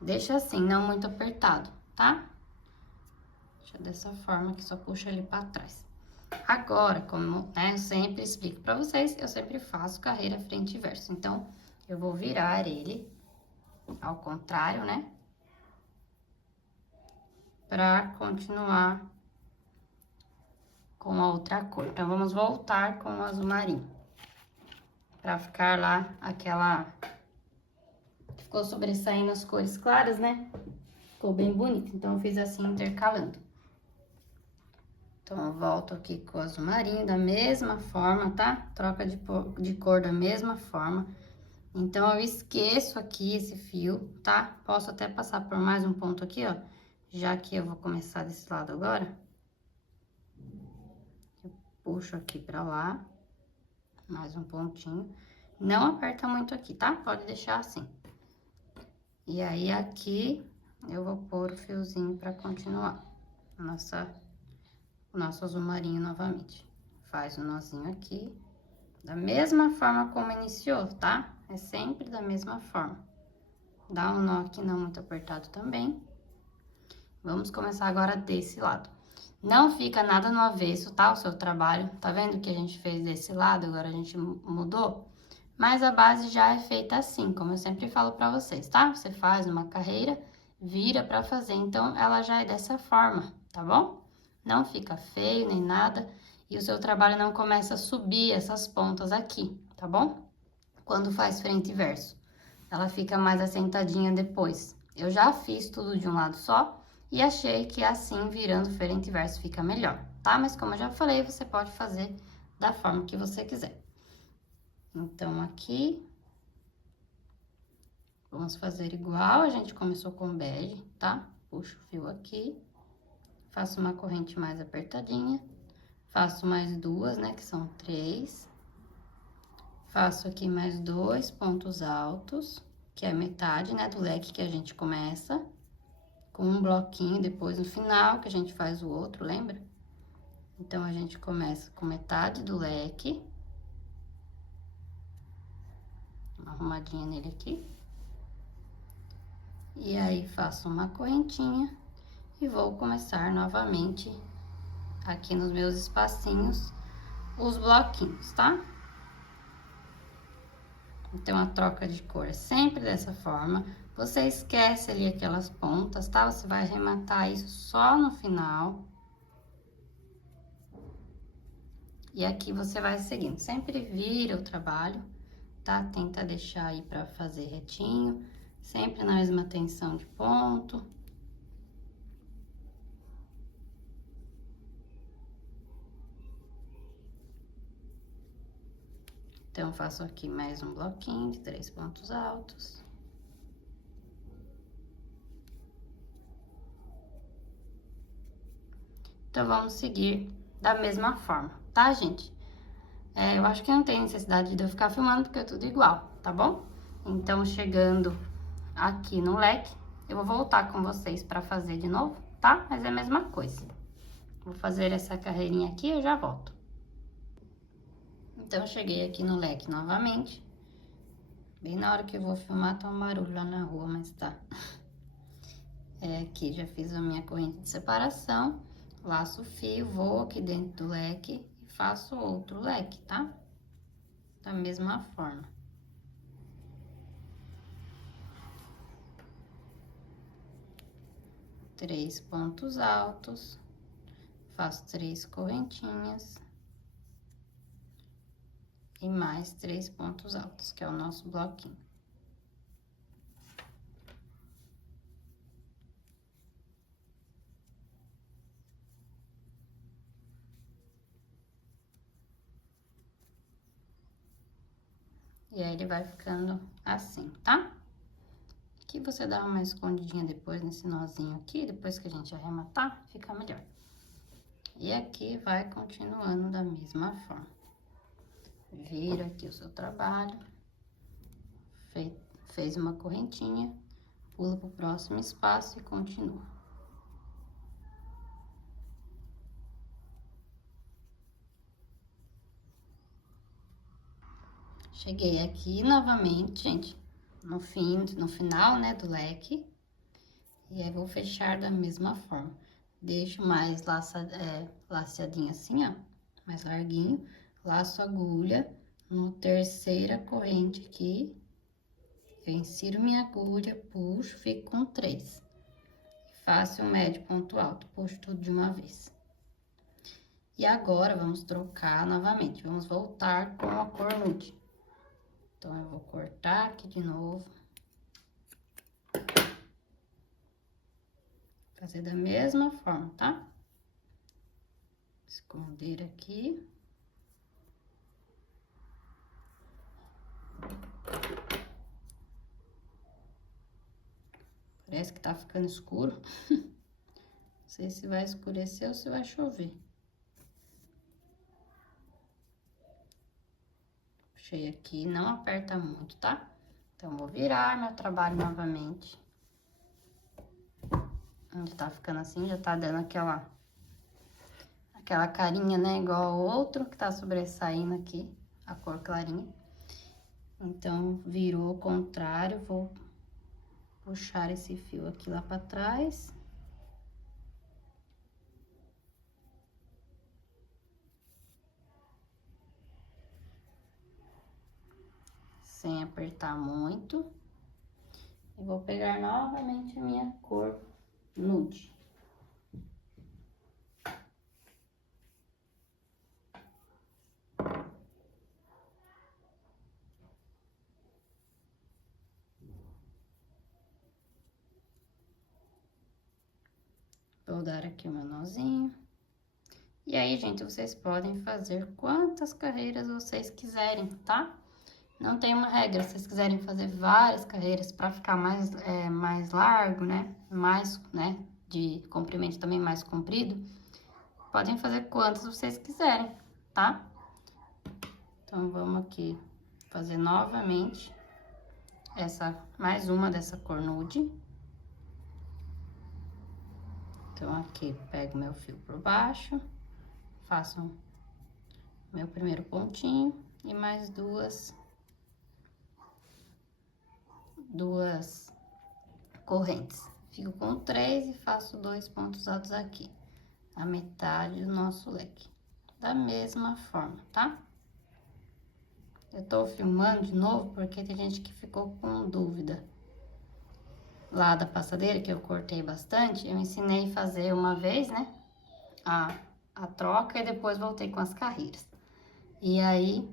Deixa assim, não muito apertado, tá? Deixa dessa forma que só puxa ele pra trás. Agora, como, né, eu sempre explico pra vocês, eu sempre faço carreira frente e verso. Então, eu vou virar ele ao contrário, né? Pra continuar com a outra cor. Então, vamos voltar com o azul marinho. Pra ficar lá aquela... Ficou sobressaindo as cores claras, né? Ficou bem bonito. Então, eu fiz assim, intercalando. Então, eu volto aqui com o azul marinho da mesma forma, tá? Troca de cor da mesma forma. Então, eu esqueço aqui esse fio, tá? Posso até passar por mais um ponto aqui, ó. Já que eu vou começar desse lado agora. Eu puxo aqui pra lá. Mais um pontinho. Não aperta muito aqui, tá? Pode deixar assim. E aí, aqui, eu vou pôr o fiozinho pra continuar o nosso azul marinho novamente. Faz o nozinho aqui, da mesma forma como iniciou, tá? É sempre da mesma forma. Dá um nó aqui não muito apertado também. Vamos começar agora desse lado. Não fica nada no avesso, tá? O seu trabalho. Tá vendo que a gente fez desse lado, agora a gente mudou? Mas a base já é feita assim, como eu sempre falo pra vocês, tá? Você faz uma carreira, vira pra fazer, então ela já é dessa forma, tá bom? Não fica feio nem nada, e o seu trabalho não começa a subir essas pontas aqui, tá bom? Quando faz frente e verso. Ela fica mais assentadinha depois. Eu já fiz tudo de um lado só e achei que assim, virando frente e verso, fica melhor, tá? Mas como eu já falei, você pode fazer da forma que você quiser. Então, aqui, vamos fazer igual a gente começou com bege, tá? Puxo o fio aqui, faço uma corrente mais apertadinha, faço mais duas, né, que são 3. Faço aqui mais 2 pontos altos, que é a metade, né, do leque que a gente começa, com um bloquinho depois no final, que a gente faz o outro, lembra? Então, a gente começa com metade do leque. Uma arrumadinha nele aqui. E aí, faço uma correntinha e vou começar novamente aqui nos meus espacinhos, os bloquinhos, tá? Então, a troca de cor é sempre dessa forma. Você esquece ali aquelas pontas, tá? Você vai arrematar isso só no final. E aqui você vai seguindo. Sempre vira o trabalho, tá? Tenta deixar aí pra fazer retinho. Sempre na mesma tensão de ponto. Então, faço aqui mais um bloquinho de 3 pontos altos. Então, vamos seguir da mesma forma, tá, gente? Eu acho que não tem necessidade de eu ficar filmando, porque é tudo igual, tá bom? Então, chegando aqui no leque, eu vou voltar com vocês pra fazer de novo, tá? Mas é a mesma coisa. Vou fazer essa carreirinha aqui e eu já volto. Então, cheguei aqui no leque novamente. Bem na hora que eu vou filmar, tá um barulho lá na rua, mas tá. Aqui já fiz a minha corrente de separação. Laço o fio, vou aqui dentro do leque e faço outro leque, tá? Da mesma forma. Três pontos altos, faço 3 correntinhas. E mais 3 pontos altos, que é o nosso bloquinho. E aí, ele vai ficando assim, tá? Aqui você dá uma escondidinha depois nesse nozinho aqui, depois que a gente arrematar, fica melhor. E aqui vai continuando da mesma forma. Vira aqui o seu trabalho. Fez uma correntinha, pula pro próximo espaço e continua. Cheguei aqui novamente, gente, no final, né, do leque. E aí, vou fechar da mesma forma. Deixo mais laçadinho assim, ó, mais larguinho. Laço a agulha no terceira corrente aqui. Eu insiro minha agulha, puxo, fico com 3. Faço um médio ponto alto, puxo tudo de uma vez. E agora, vamos trocar novamente. Vamos voltar com a cor nude. Então, eu vou cortar aqui de novo. Fazer da mesma forma, tá? Esconder aqui. Parece que tá ficando escuro. Não sei se vai escurecer ou se vai chover. Puxei aqui, não aperta muito, tá? Então, vou virar meu trabalho novamente. onde tá ficando assim, já tá dando aquela carinha, né? Igual ao outro que tá sobressaindo aqui, a cor clarinha. Então, virou ao contrário, vou puxar esse fio aqui lá pra trás. Sem apertar muito. E vou pegar novamente a minha cor nude. Vou dar aqui o meu nozinho. E aí, gente, vocês podem fazer quantas carreiras vocês quiserem, tá? Não tem uma regra, se vocês quiserem fazer várias carreiras para ficar mais largo, né? Mais, né? De comprimento também mais comprido, podem fazer quantas vocês quiserem, tá? Então, vamos aqui fazer novamente mais uma dessa cor nude. Então, aqui, pego meu fio por baixo, faço meu primeiro pontinho e mais duas correntes. Fico com 3 e faço 2 pontos altos aqui, a metade do nosso leque. Da mesma forma, tá? Eu tô filmando de novo porque tem gente que ficou com dúvida. Lá da passadeira, que eu cortei bastante, eu ensinei a fazer uma vez, né? A troca e depois voltei com as carreiras. E aí,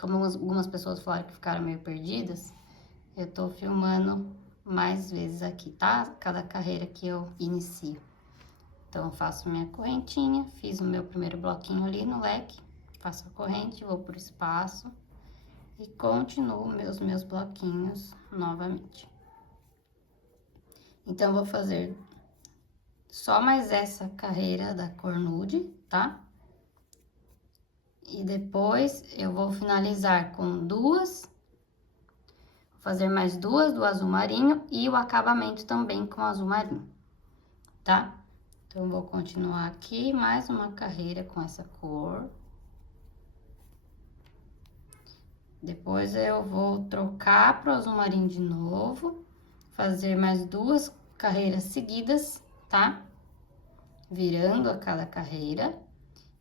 como algumas pessoas falaram que ficaram meio perdidas, eu tô filmando mais vezes aqui, tá? Cada carreira que eu inicio. Então, eu faço minha correntinha, fiz o meu primeiro bloquinho ali no leque, faço a corrente, vou pro espaço e continuo meus bloquinhos novamente. Então, eu vou fazer só mais essa carreira da cor nude, tá? E depois eu vou finalizar com duas, fazer mais duas do azul marinho e o acabamento também com azul marinho, tá? Então, vou continuar aqui mais uma carreira com essa cor. Depois, eu vou trocar pro azul marinho de novo, fazer mais duas carreiras seguidas, tá? Virando a cada carreira.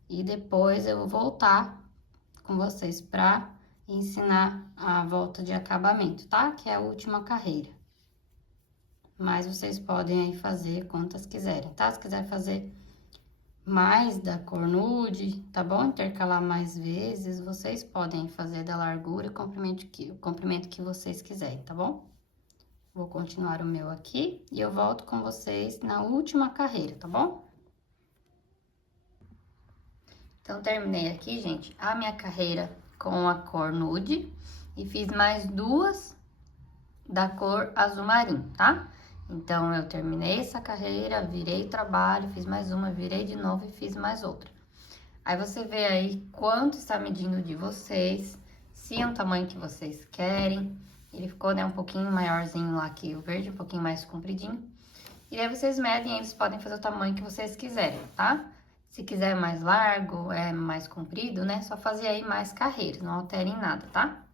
E depois, eu vou voltar com vocês pra ensinar a volta de acabamento, tá? Que é a última carreira. Mas vocês podem aí fazer quantas quiserem, tá? Se quiser fazer mais da cor nude, tá bom? Intercalar mais vezes, vocês podem fazer da largura e o comprimento que vocês quiserem, tá bom? Vou continuar o meu aqui e eu volto com vocês na última carreira, tá bom? Então, terminei aqui, gente, a minha carreira com a cor nude e fiz mais duas da cor azul marinho, tá? Então, eu terminei essa carreira, virei o trabalho, fiz mais uma, virei de novo e fiz mais outra. Aí, você vê aí quanto está medindo de vocês, se é um tamanho que vocês querem. Ele ficou, né, um pouquinho maiorzinho lá que o verde, um pouquinho mais compridinho. E aí, vocês medem, aí vocês podem fazer o tamanho que vocês quiserem, tá? Se quiser mais largo, mais comprido, né, só fazer aí mais carreiras, não alterem nada, tá?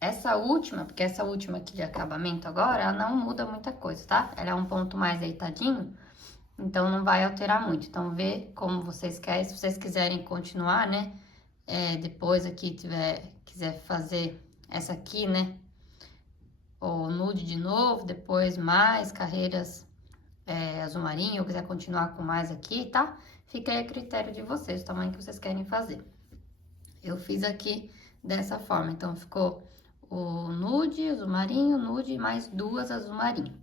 Essa última, porque essa última aqui de acabamento agora, ela não muda muita coisa, tá? Ela é um ponto mais deitadinho, então não vai alterar muito. Então, vê como vocês querem, se vocês quiserem continuar, né? Depois aqui quiser fazer essa aqui, né? Ou nude de novo, depois mais carreiras azul marinho, ou quiser continuar com mais aqui, tá? Fica aí a critério de vocês, o tamanho que vocês querem fazer. Eu fiz aqui dessa forma, então ficou o nude, azul marinho, nude, mais duas azul marinho.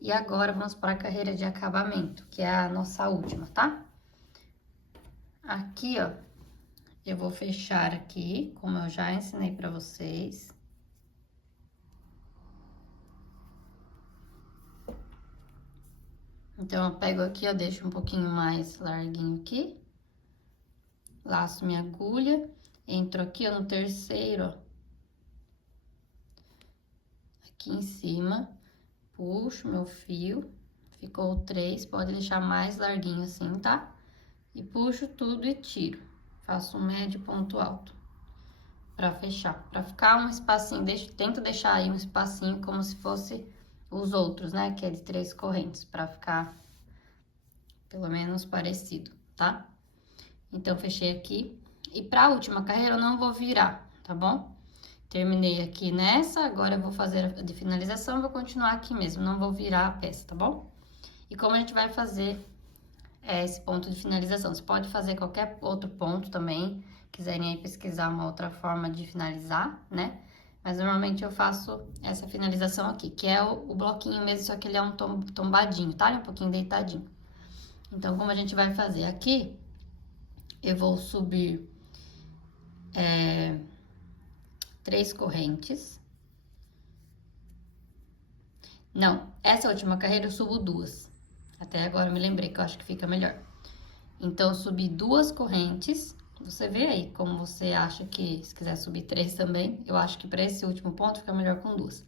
E agora, vamos para a carreira de acabamento, que é a nossa última, tá? Aqui, ó, eu vou fechar aqui, como eu já ensinei pra vocês. Então, eu pego aqui, eu deixo um pouquinho mais larguinho aqui. Laço minha agulha, entro aqui, ó, no terceiro, ó. Aqui em cima, puxo meu fio, ficou 3, pode deixar mais larguinho assim, tá? E puxo tudo e tiro. Faço um médio ponto alto pra fechar. Pra ficar um espacinho, tento deixar aí um espacinho como se fosse os outros, né? Que é de 3 correntes, pra ficar pelo menos parecido, tá? Então, fechei aqui. E pra última carreira eu não vou virar, tá bom? Terminei aqui nessa, agora eu vou fazer a de finalização, vou continuar aqui mesmo, não vou virar a peça, tá bom? E como a gente vai fazer esse ponto de finalização? Você pode fazer qualquer outro ponto também, quiserem aí pesquisar uma outra forma de finalizar, né? Mas normalmente eu faço essa finalização aqui, que é o bloquinho mesmo, só que ele é um tombadinho, tá? Um pouquinho deitadinho. Então, como a gente vai fazer aqui, eu vou subir 3 correntes. Não, essa última carreira eu subo 2. Até agora eu me lembrei que eu acho que fica melhor. Então, subi 2 correntes. Você vê aí como você acha que, se quiser subir 3 também, eu acho que para esse último ponto fica melhor com 2.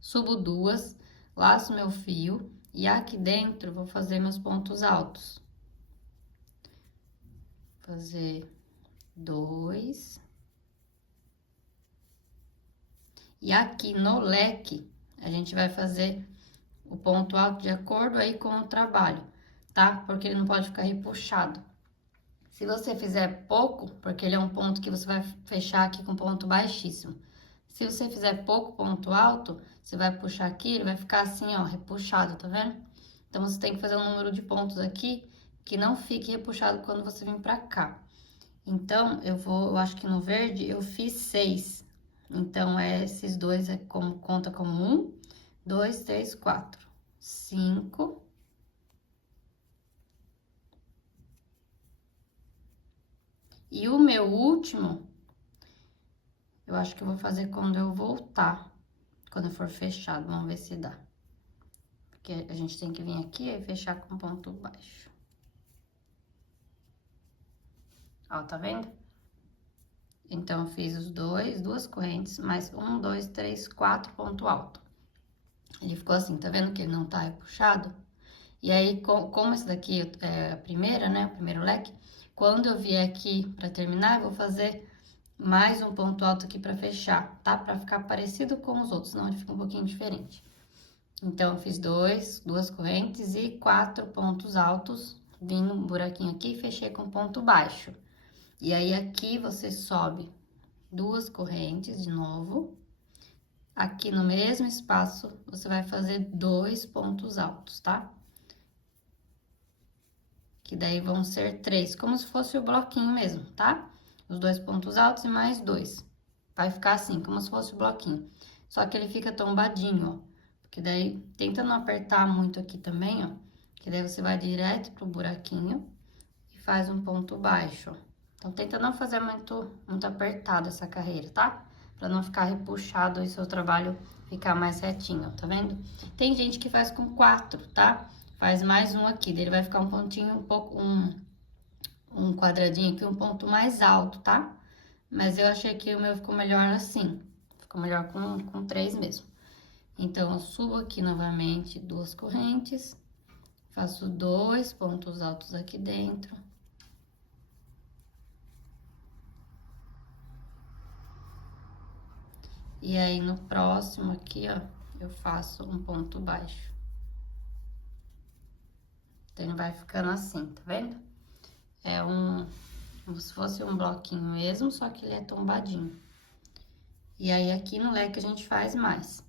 Subo 2, laço meu fio e aqui dentro vou fazer meus pontos altos. Fazer 2. E aqui no leque, a gente vai fazer o ponto alto de acordo aí com o trabalho, tá? Porque ele não pode ficar repuxado. Se você fizer pouco, porque ele é um ponto que você vai fechar aqui com ponto baixíssimo. Se você fizer pouco ponto alto, você vai puxar aqui, ele vai ficar assim, ó, repuxado, tá vendo? Então, você tem que fazer um número de pontos aqui que não fique repuxado quando você vir pra cá. Então, eu acho que no verde eu fiz 6. Então, esses dois conta como 1, 2, 3, 4, 5. E o meu último, eu acho que eu vou fazer quando eu voltar, quando for fechado, vamos ver se dá. Porque a gente tem que vir aqui e fechar com ponto baixo. Ó, tá vendo? Então, eu fiz os duas correntes, mais 1, 2, 3, 4 ponto alto. Ele ficou assim, tá vendo que ele não tá puxado? E aí, como esse daqui é a primeira, né, o primeiro leque, quando eu vier aqui pra terminar, eu vou fazer mais um ponto alto aqui pra fechar, tá? Pra ficar parecido com os outros, senão ele fica um pouquinho diferente. Então, eu fiz duas correntes e 4 pontos altos, vim no buraquinho aqui e fechei com ponto baixo. E aí, aqui você sobe 2 correntes de novo. Aqui no mesmo espaço, você vai fazer 2 pontos altos, tá? Que daí vão ser 3, como se fosse o bloquinho mesmo, tá? Os 2 pontos altos e mais 2. Vai ficar assim, como se fosse o bloquinho. Só que ele fica tombadinho, ó. Porque daí, tenta não apertar muito aqui também, ó. Que daí você vai direto pro buraquinho e faz um ponto baixo, ó. Então, tenta não fazer muito apertado essa carreira, tá? Pra não ficar repuxado e seu trabalho ficar mais retinho, ó, tá vendo? Tem gente que faz com 4, tá? Faz mais um aqui, daí ele vai ficar um pontinho um quadradinho aqui, um ponto mais alto, tá? Mas eu achei que o meu ficou melhor assim, ficou melhor com 3 mesmo. Então, eu subo aqui novamente 2 correntes, faço 2 pontos altos aqui dentro. E aí, no próximo aqui, ó, eu faço um ponto baixo. Então, ele vai ficando assim, tá vendo? É como se fosse um bloquinho mesmo, só que ele é tombadinho. E aí, aqui no leque a gente faz mais,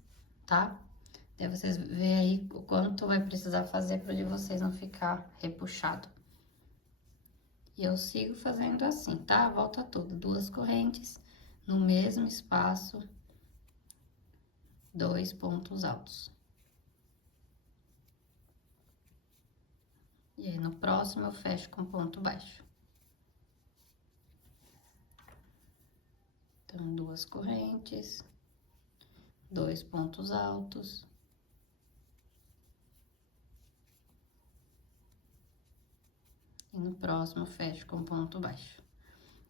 tá? Daí vocês veem aí o quanto vai precisar fazer para de vocês não ficar repuxado. E eu sigo fazendo assim, tá? A volta toda, 2 correntes, no mesmo espaço, 2 pontos altos. E aí, no próximo, eu fecho com ponto baixo. Então, 2 correntes, 2 pontos altos. E no próximo, fecho com ponto baixo.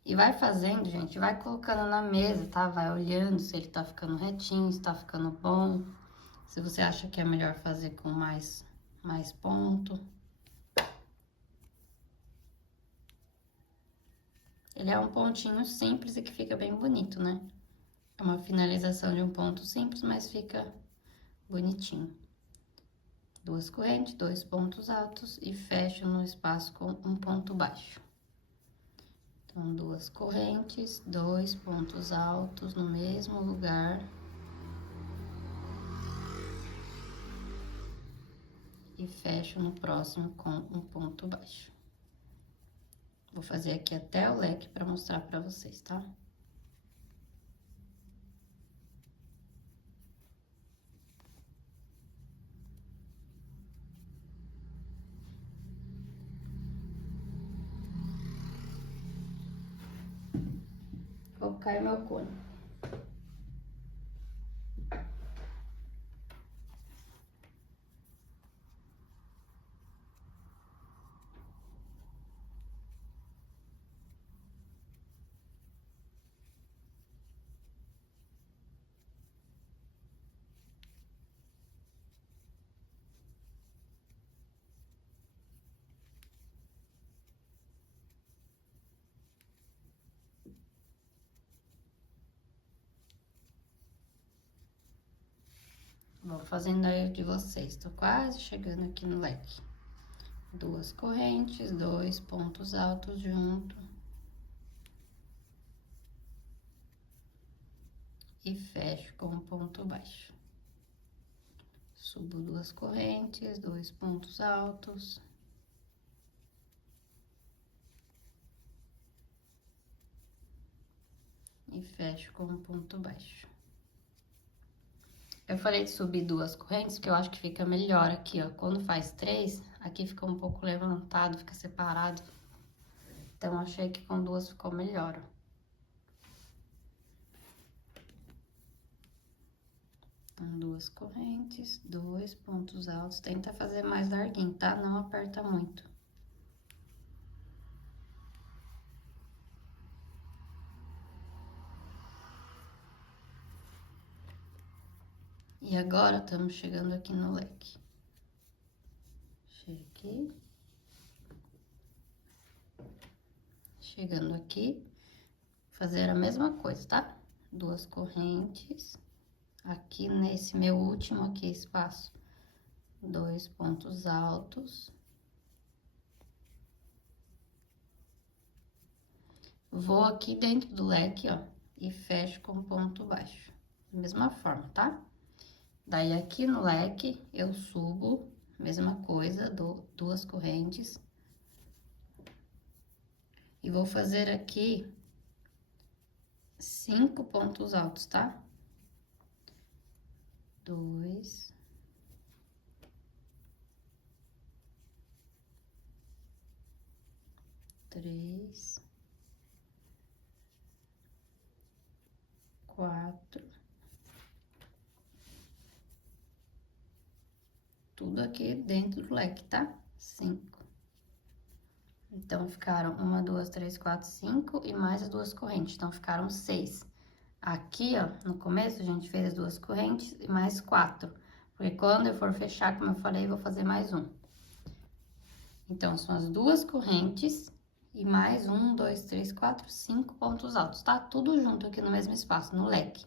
E vai fazendo, gente, vai colocando na mesa, tá? Vai olhando se ele tá ficando retinho, se tá ficando bom. Se você acha que é melhor fazer com mais ponto. Ele é um pontinho simples e que fica bem bonito, né? É uma finalização de um ponto simples, mas fica bonitinho. 2 correntes, 2 pontos altos e fecho no espaço com um ponto baixo. Então, 2 correntes, 2 pontos altos no mesmo lugar. E fecho no próximo com um ponto baixo. Vou fazer aqui até o leque para mostrar para vocês, tá? Vou colocar meu cone. Vou fazendo aí de vocês, tô quase chegando aqui no leque. 2 correntes, 2 pontos altos junto. E fecho com um ponto baixo. Subo 2 correntes, 2 pontos altos. E fecho com um ponto baixo. Eu falei de subir 2 correntes, que eu acho que fica melhor aqui, ó. Quando faz 3, aqui fica um pouco levantado, fica separado. Então, achei que com 2 ficou melhor, ó. Então, 2 correntes, 2 pontos altos. Tenta fazer mais larguinho, tá? Não aperta muito. E agora, estamos chegando aqui no leque. Chega aqui. Chegando aqui, fazer a mesma coisa, tá? 2 correntes. Aqui nesse meu último aqui espaço, 2 pontos altos. Vou aqui dentro do leque, ó, e fecho com ponto baixo. Da mesma forma, tá? Daí, aqui no leque, eu subo, mesma coisa, dou 2 correntes. E vou fazer aqui 5 pontos altos, tá? 2. 3. 4. Tudo aqui dentro do leque, tá? 5. Então, ficaram 1, 2, 3, 4, 5 e mais as 2 correntes. Então, ficaram 6. Aqui, ó, no começo, a gente fez as 2 correntes e mais 4. Porque quando eu for fechar, como eu falei, eu vou fazer mais um. Então, são as 2 correntes e mais 1, 2, 3, 4, 5 pontos altos, tá? Tudo junto aqui no mesmo espaço, no leque.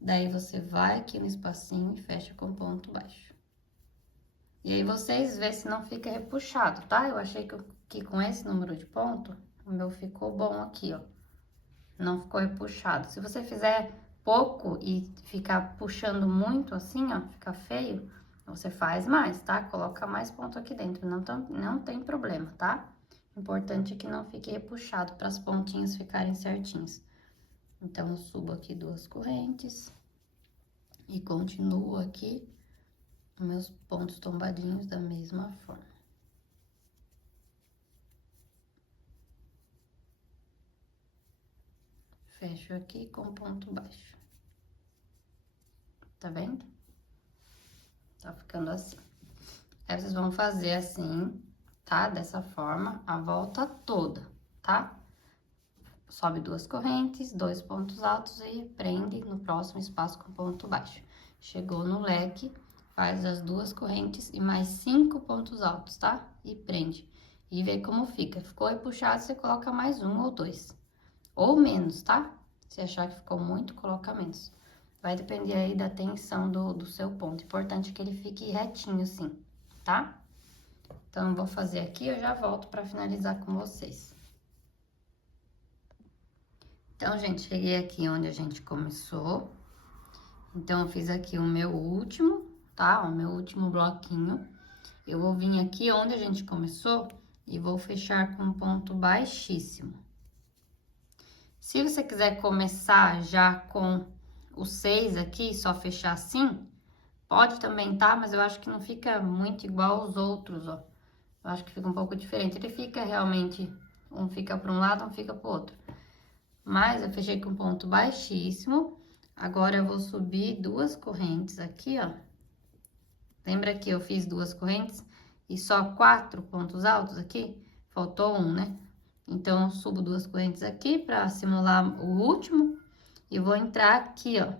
Daí, você vai aqui no espacinho e fecha com ponto baixo. E aí, vocês vê se não fica repuxado, tá? Eu achei que com esse número de ponto, o meu ficou bom aqui, ó. Não ficou repuxado. Se você fizer pouco e ficar puxando muito assim, ó, fica feio, você faz mais, tá? Coloca mais ponto aqui dentro, não tem problema, tá? Importante é que não fique repuxado para as pontinhas ficarem certinhas. Então, eu subo aqui 2 correntes e continuo aqui meus pontos tombadinhos da mesma forma. Fecho aqui com ponto baixo. Tá vendo? Tá ficando assim. Aí, vocês vão fazer assim, tá? Dessa forma, a volta toda, tá? Sobe 2 correntes, 2 pontos altos e prende no próximo espaço com ponto baixo. Chegou no leque, faz as 2 correntes e mais 5 pontos altos, tá? E prende. E vê como fica. Ficou puxado, você coloca mais 1 ou 2. Ou menos, tá? Se achar que ficou muito, coloca menos. Vai depender aí da tensão do seu ponto. Importante é que ele fique retinho assim, tá? Então, eu vou fazer aqui, eu já volto pra finalizar com vocês. Então, gente, cheguei aqui onde a gente começou. Então, eu fiz aqui o meu último, tá? O meu último bloquinho. Eu vou vir aqui onde a gente começou e vou fechar com um ponto baixíssimo. Se você quiser começar já com o 6 aqui, só fechar assim, pode também, tá? Mas eu acho que não fica muito igual aos outros, ó. Eu acho que fica um pouco diferente. Ele fica realmente, um fica para um lado, um fica pro outro. Mas eu fechei com ponto baixíssimo. Agora, eu vou subir 2 correntes aqui, ó. Lembra que eu fiz 2 correntes e só 4 pontos altos aqui? Faltou 1, né? Então, eu subo 2 correntes aqui pra simular o último. E vou entrar aqui, ó.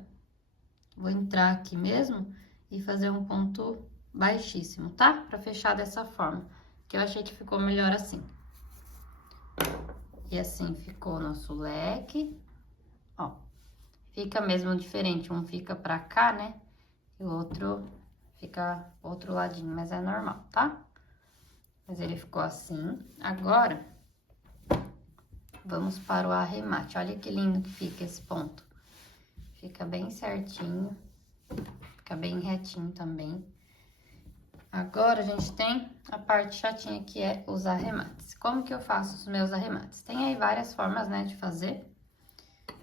Vou entrar aqui mesmo e fazer um ponto baixíssimo, tá? Pra fechar dessa forma. Que eu achei que ficou melhor assim. E assim ficou o nosso leque, ó. Fica mesmo diferente, um fica pra cá, né? E o outro fica outro ladinho, mas é normal, tá? Mas ele ficou assim. Agora, vamos para o arremate. Olha que lindo que fica esse ponto. Fica bem certinho, fica bem retinho também. Agora, a gente tem a parte chatinha, que é os arremates. Como que eu faço os meus arremates? Tem aí várias formas, né, de fazer.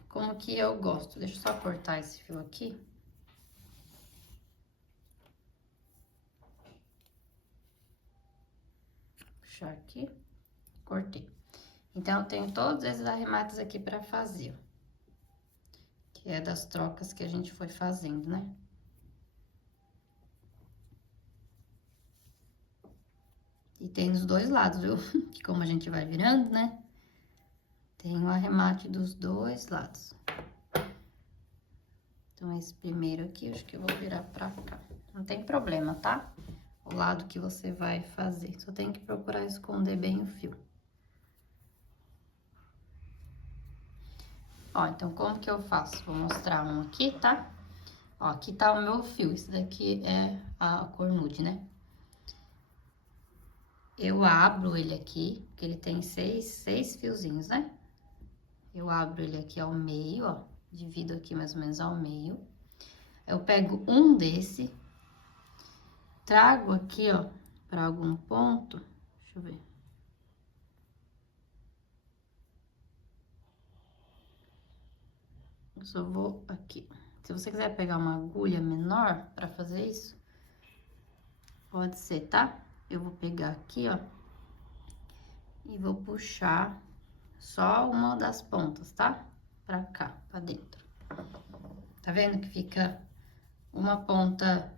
Como que eu gosto. Deixa eu só cortar esse fio aqui. Puxar aqui. Cortei. Então, eu tenho todos esses arremates aqui pra fazer, ó. Que é das trocas que a gente foi fazendo, né? E tem dos dois lados, viu? Que como a gente vai virando, né? Tem o arremate dos dois lados. Então, esse primeiro aqui, eu acho que eu vou virar pra cá. Não tem problema, tá? O lado que você vai fazer. Só tem que procurar esconder bem o fio. Ó, então, como que eu faço? Vou mostrar um aqui, tá? Ó, aqui tá o meu fio. Esse daqui é a cor nude, né? Eu abro ele aqui, porque ele tem seis fiozinhos, né? Eu abro ele aqui ao meio, ó. Divido aqui mais ou menos ao meio. Eu pego um desse, trago aqui, ó, pra algum ponto. Deixa eu ver. Eu só vou aqui. Se você quiser pegar uma agulha menor pra fazer isso, pode ser, tá? Eu vou pegar aqui, ó, e vou puxar só uma das pontas, tá? Pra cá, pra dentro. Tá vendo que fica uma ponta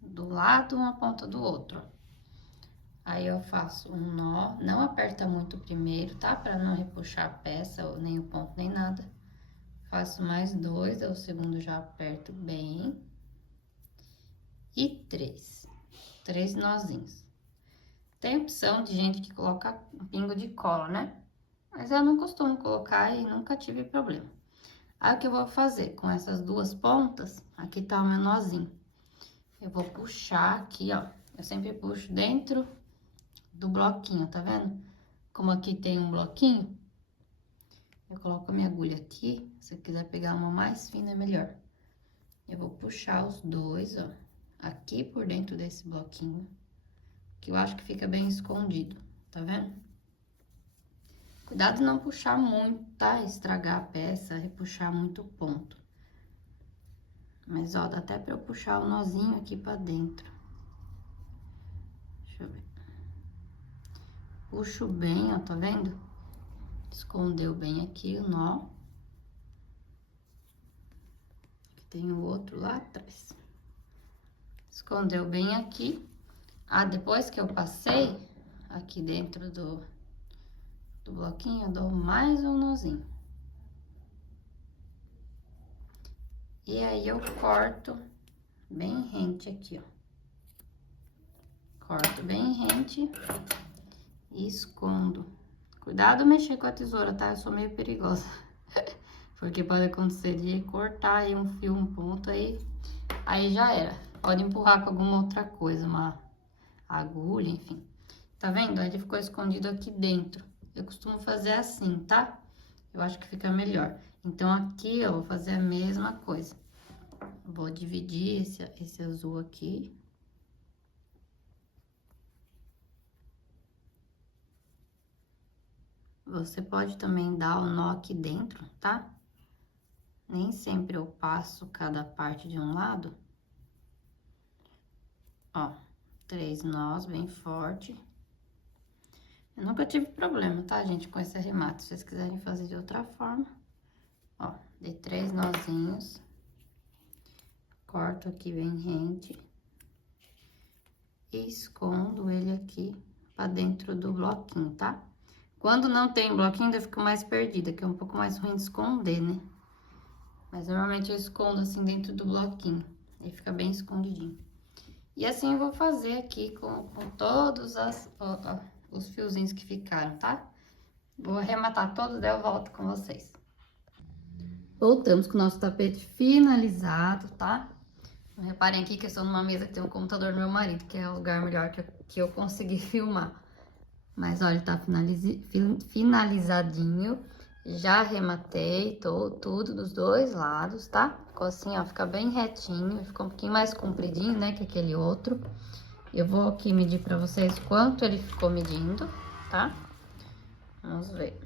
do lado, uma ponta do outro, ó. Aí, eu faço um nó, não aperta muito primeiro, tá? Pra não repuxar a peça, nem o ponto, nem nada. Faço mais 2, o segundo já aperto bem. E 3 nozinhos. Tem opção de gente que coloca um pingo de cola, né? Mas eu não costumo colocar e nunca tive problema. Aí, o que eu vou fazer? Com essas 2 pontas, aqui tá o meu nozinho. Eu vou puxar aqui, ó. Eu sempre puxo dentro do bloquinho, tá vendo? Como aqui tem um bloquinho, eu coloco a minha agulha aqui. Se você quiser pegar uma mais fina, é melhor. Eu vou puxar os 2, ó, aqui por dentro desse bloquinho, que eu acho que fica bem escondido, tá vendo? Cuidado de não puxar muito, tá? Estragar a peça, repuxar muito o ponto. Mas, ó, dá até pra eu puxar o nozinho aqui pra dentro. Deixa eu ver. Puxo bem, ó, tá vendo? Escondeu bem aqui o nó. Tem o outro lá atrás. Escondeu bem aqui. Ah, depois que eu passei aqui dentro do bloquinho, eu dou mais um nozinho. E aí, eu corto bem rente aqui, ó. Corto bem rente e escondo. Cuidado mexer com a tesoura, tá? Eu sou meio perigosa. Porque pode acontecer de cortar aí um fio, um ponto aí já era. Pode empurrar com alguma outra coisa, uma agulha, enfim. Tá vendo? Ele ficou escondido aqui dentro. Eu costumo fazer assim, tá? Eu acho que fica melhor. Então, aqui, ó, vou fazer a mesma coisa. Vou dividir esse azul aqui. Você pode também dar o nó aqui dentro, tá? Nem sempre eu passo cada parte de um lado. Ó, 3 nós bem forte. Eu nunca tive problema, tá, gente, com esse arremate. Se vocês quiserem fazer de outra forma, ó, dei 3 nozinhos. Corto aqui bem rente. E escondo ele aqui pra dentro do bloquinho, tá? Quando não tem bloquinho, eu fico mais perdida, que é um pouco mais ruim de esconder, né? Mas normalmente eu escondo assim dentro do bloquinho. Aí fica bem escondidinho. E assim eu vou fazer aqui com todos os fiozinhos que ficaram, tá? Vou arrematar todos, daí eu volto com vocês. Voltamos com o nosso tapete finalizado, tá? Reparem aqui que eu estou numa mesa que tem um computador do meu marido, que é o lugar melhor que eu consegui filmar. Mas olha, tá finalizadinho. Já arrematei tudo dos dois lados, tá? Ficou assim, ó, fica bem retinho. Ficou um pouquinho mais compridinho, né, que aquele outro. Eu vou aqui medir pra vocês quanto ele ficou medindo, tá? Vamos ver.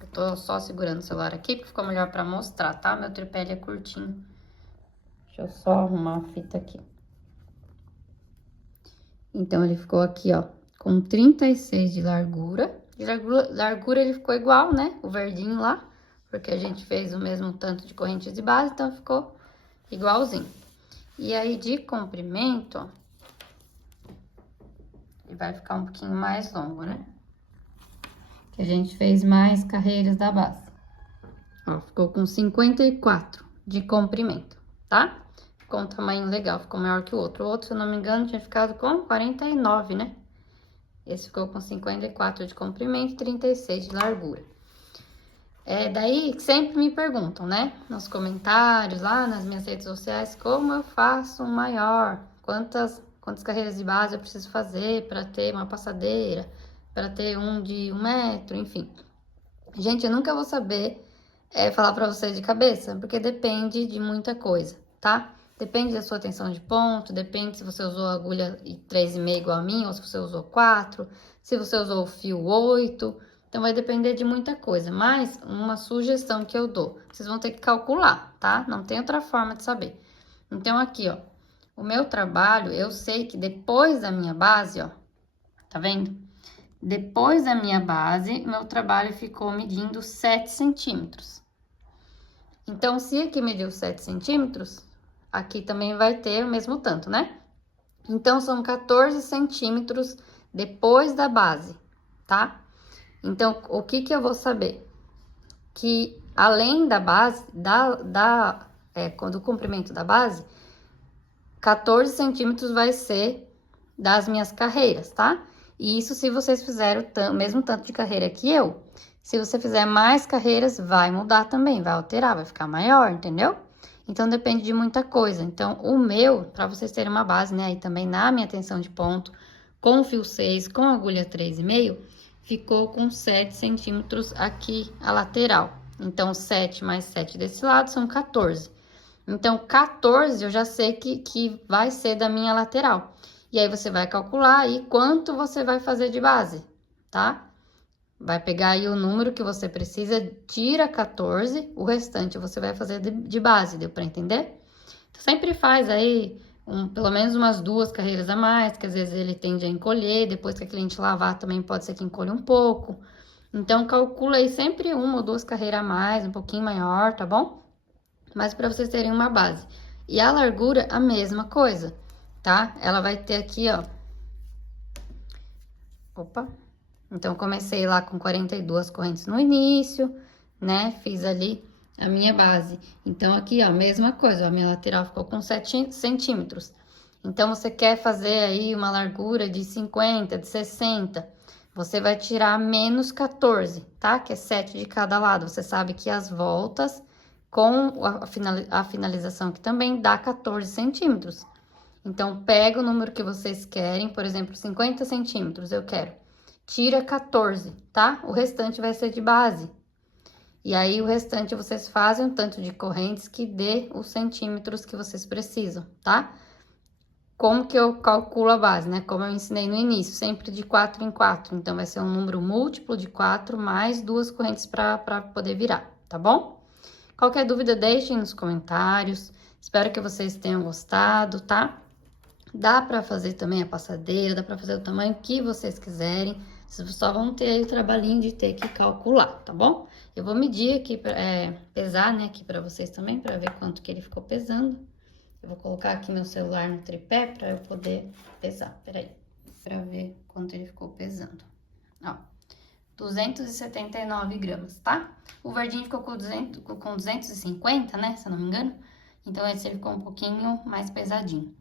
Eu tô só segurando o celular aqui, porque ficou melhor pra mostrar, tá? Meu tripé, ele é curtinho. Deixa eu só arrumar a fita aqui. Então, ele ficou aqui, ó, com 36 de largura. De largura ele ficou igual, né? O verdinho lá, porque a gente fez o mesmo tanto de corrente de base, então ficou igualzinho. E aí, de comprimento, ó, ele vai ficar um pouquinho mais longo, né? Que a gente fez mais carreiras da base. Ó, ficou com 54 de comprimento, tá? Ficou um tamanho legal, ficou maior que o outro. O outro, se eu não me engano, tinha ficado com 49, né? Esse ficou com 54 de comprimento e 36 de largura. Daí, sempre me perguntam, né? Nos comentários, lá nas minhas redes sociais, como eu faço um maior? Quantas carreiras de base eu preciso fazer para ter uma passadeira? Para ter um de 1 metro, enfim. Gente, eu nunca vou saber falar para vocês de cabeça, porque depende de muita coisa, tá? Depende da sua tensão de ponto, depende se você usou a agulha 3,5 igual a mim, ou se você usou 4, se você usou o fio 8. Então, vai depender de muita coisa. Mas, uma sugestão que eu dou, vocês vão ter que calcular, tá? Não tem outra forma de saber. Então, aqui, ó, o meu trabalho, eu sei que depois da minha base, ó, tá vendo? Depois da minha base, meu trabalho ficou medindo 7 centímetros. Então, se aqui mediu 7 centímetros, aqui também vai ter o mesmo tanto, né? Então, são 14 centímetros depois da base, tá? Então, o que eu vou saber? Que além da base, do comprimento da base, 14 centímetros vai ser das minhas carreiras, tá? E isso se vocês fizeram o mesmo tanto de carreira que eu. Se você fizer mais carreiras, vai mudar também, vai alterar, vai ficar maior, entendeu? Então, depende de muita coisa. Então, o meu, pra vocês terem uma base, né? E também na minha tensão de ponto, com fio 6, com agulha 3,5, ficou com 7 centímetros aqui a lateral. Então, 7 mais 7 desse lado são 14. Então, 14 eu já sei que vai ser da minha lateral. E aí, você vai calcular aí quanto você vai fazer de base, tá? Vai pegar aí o número que você precisa, tira 14, o restante você vai fazer de base, deu pra entender? Então, sempre faz aí pelo menos umas 2 carreiras a mais, que às vezes ele tende a encolher, depois que a cliente lavar também pode ser que encolha um pouco. Então, calcula aí sempre 1 ou 2 carreiras a mais, um pouquinho maior, tá bom? Mas pra vocês terem uma base. E a largura, a mesma coisa, tá? Ela vai ter aqui, ó. Opa! Então, comecei lá com 42 correntes no início, né? Fiz ali a minha base. Então, aqui, ó, mesma coisa, a minha lateral ficou com 7 centímetros. Então, você quer fazer aí uma largura de 50, de 60, você vai tirar menos 14, tá? Que é 7 de cada lado. Você sabe que as voltas com a finalização que também dá 14 centímetros. Então, pega o número que vocês querem, por exemplo, 50 centímetros, eu quero. Tira 14, tá? O restante vai ser de base. E aí, o restante vocês fazem um tanto de correntes que dê os centímetros que vocês precisam, tá? Como que eu calculo a base, né? Como eu ensinei no início, sempre de 4 em 4. Então, vai ser um número múltiplo de 4 mais 2 correntes para poder virar, tá bom? Qualquer dúvida, deixem nos comentários. Espero que vocês tenham gostado, tá? Dá pra fazer também a passadeira, dá pra fazer o tamanho que vocês quiserem. Vocês só vão ter aí o trabalhinho de ter que calcular, tá bom? Eu vou medir aqui, pesar, né, aqui pra vocês também, pra ver quanto que ele ficou pesando. Eu vou colocar aqui meu celular no tripé pra eu poder pesar, peraí. Pra ver quanto ele ficou pesando. Ó, 279 gramas, tá? O verdinho ficou com 250, né, se eu não me engano. Então, esse ele ficou um pouquinho mais pesadinho.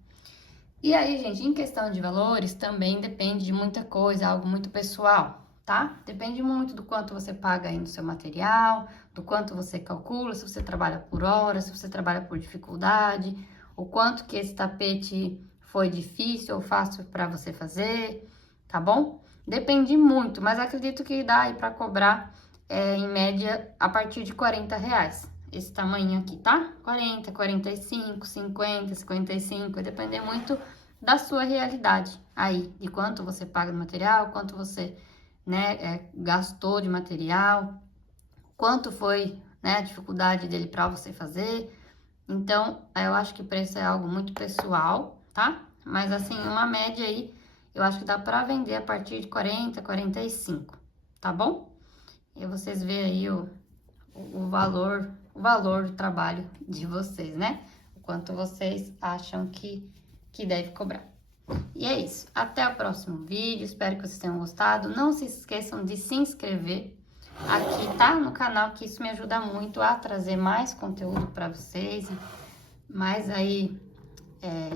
E aí, gente, em questão de valores, também depende de muita coisa, algo muito pessoal, tá? Depende muito do quanto você paga aí no seu material, do quanto você calcula, se você trabalha por hora, se você trabalha por dificuldade, o quanto que esse tapete foi difícil ou fácil para você fazer, tá bom? Depende muito, mas acredito que dá aí para cobrar, em média, a partir de R$40. Esse tamanho aqui, tá? 40, 45, 50, 55, vai depender muito da sua realidade aí, de quanto você paga no material, quanto você, né, gastou de material, quanto foi, né, a dificuldade dele para você fazer. Então, eu acho que preço é algo muito pessoal, tá? Mas assim, uma média aí, eu acho que dá para vender a partir de 40, 45, tá bom? E vocês veem aí o valor do trabalho de vocês, né? O quanto vocês acham que deve cobrar. E é isso. Até o próximo vídeo. Espero que vocês tenham gostado. Não se esqueçam de se inscrever aqui, tá? No canal, que isso me ajuda muito a trazer mais conteúdo para vocês. Mais aí,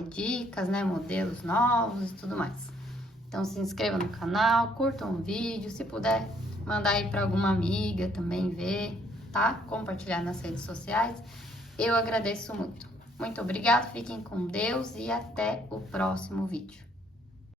dicas, né? Modelos novos e tudo mais. Então, se inscreva no canal, curtam o vídeo. Se puder, mandar aí para alguma amiga também ver, tá? Compartilhar nas redes sociais. Eu agradeço muito. Muito obrigada, fiquem com Deus e até o próximo vídeo.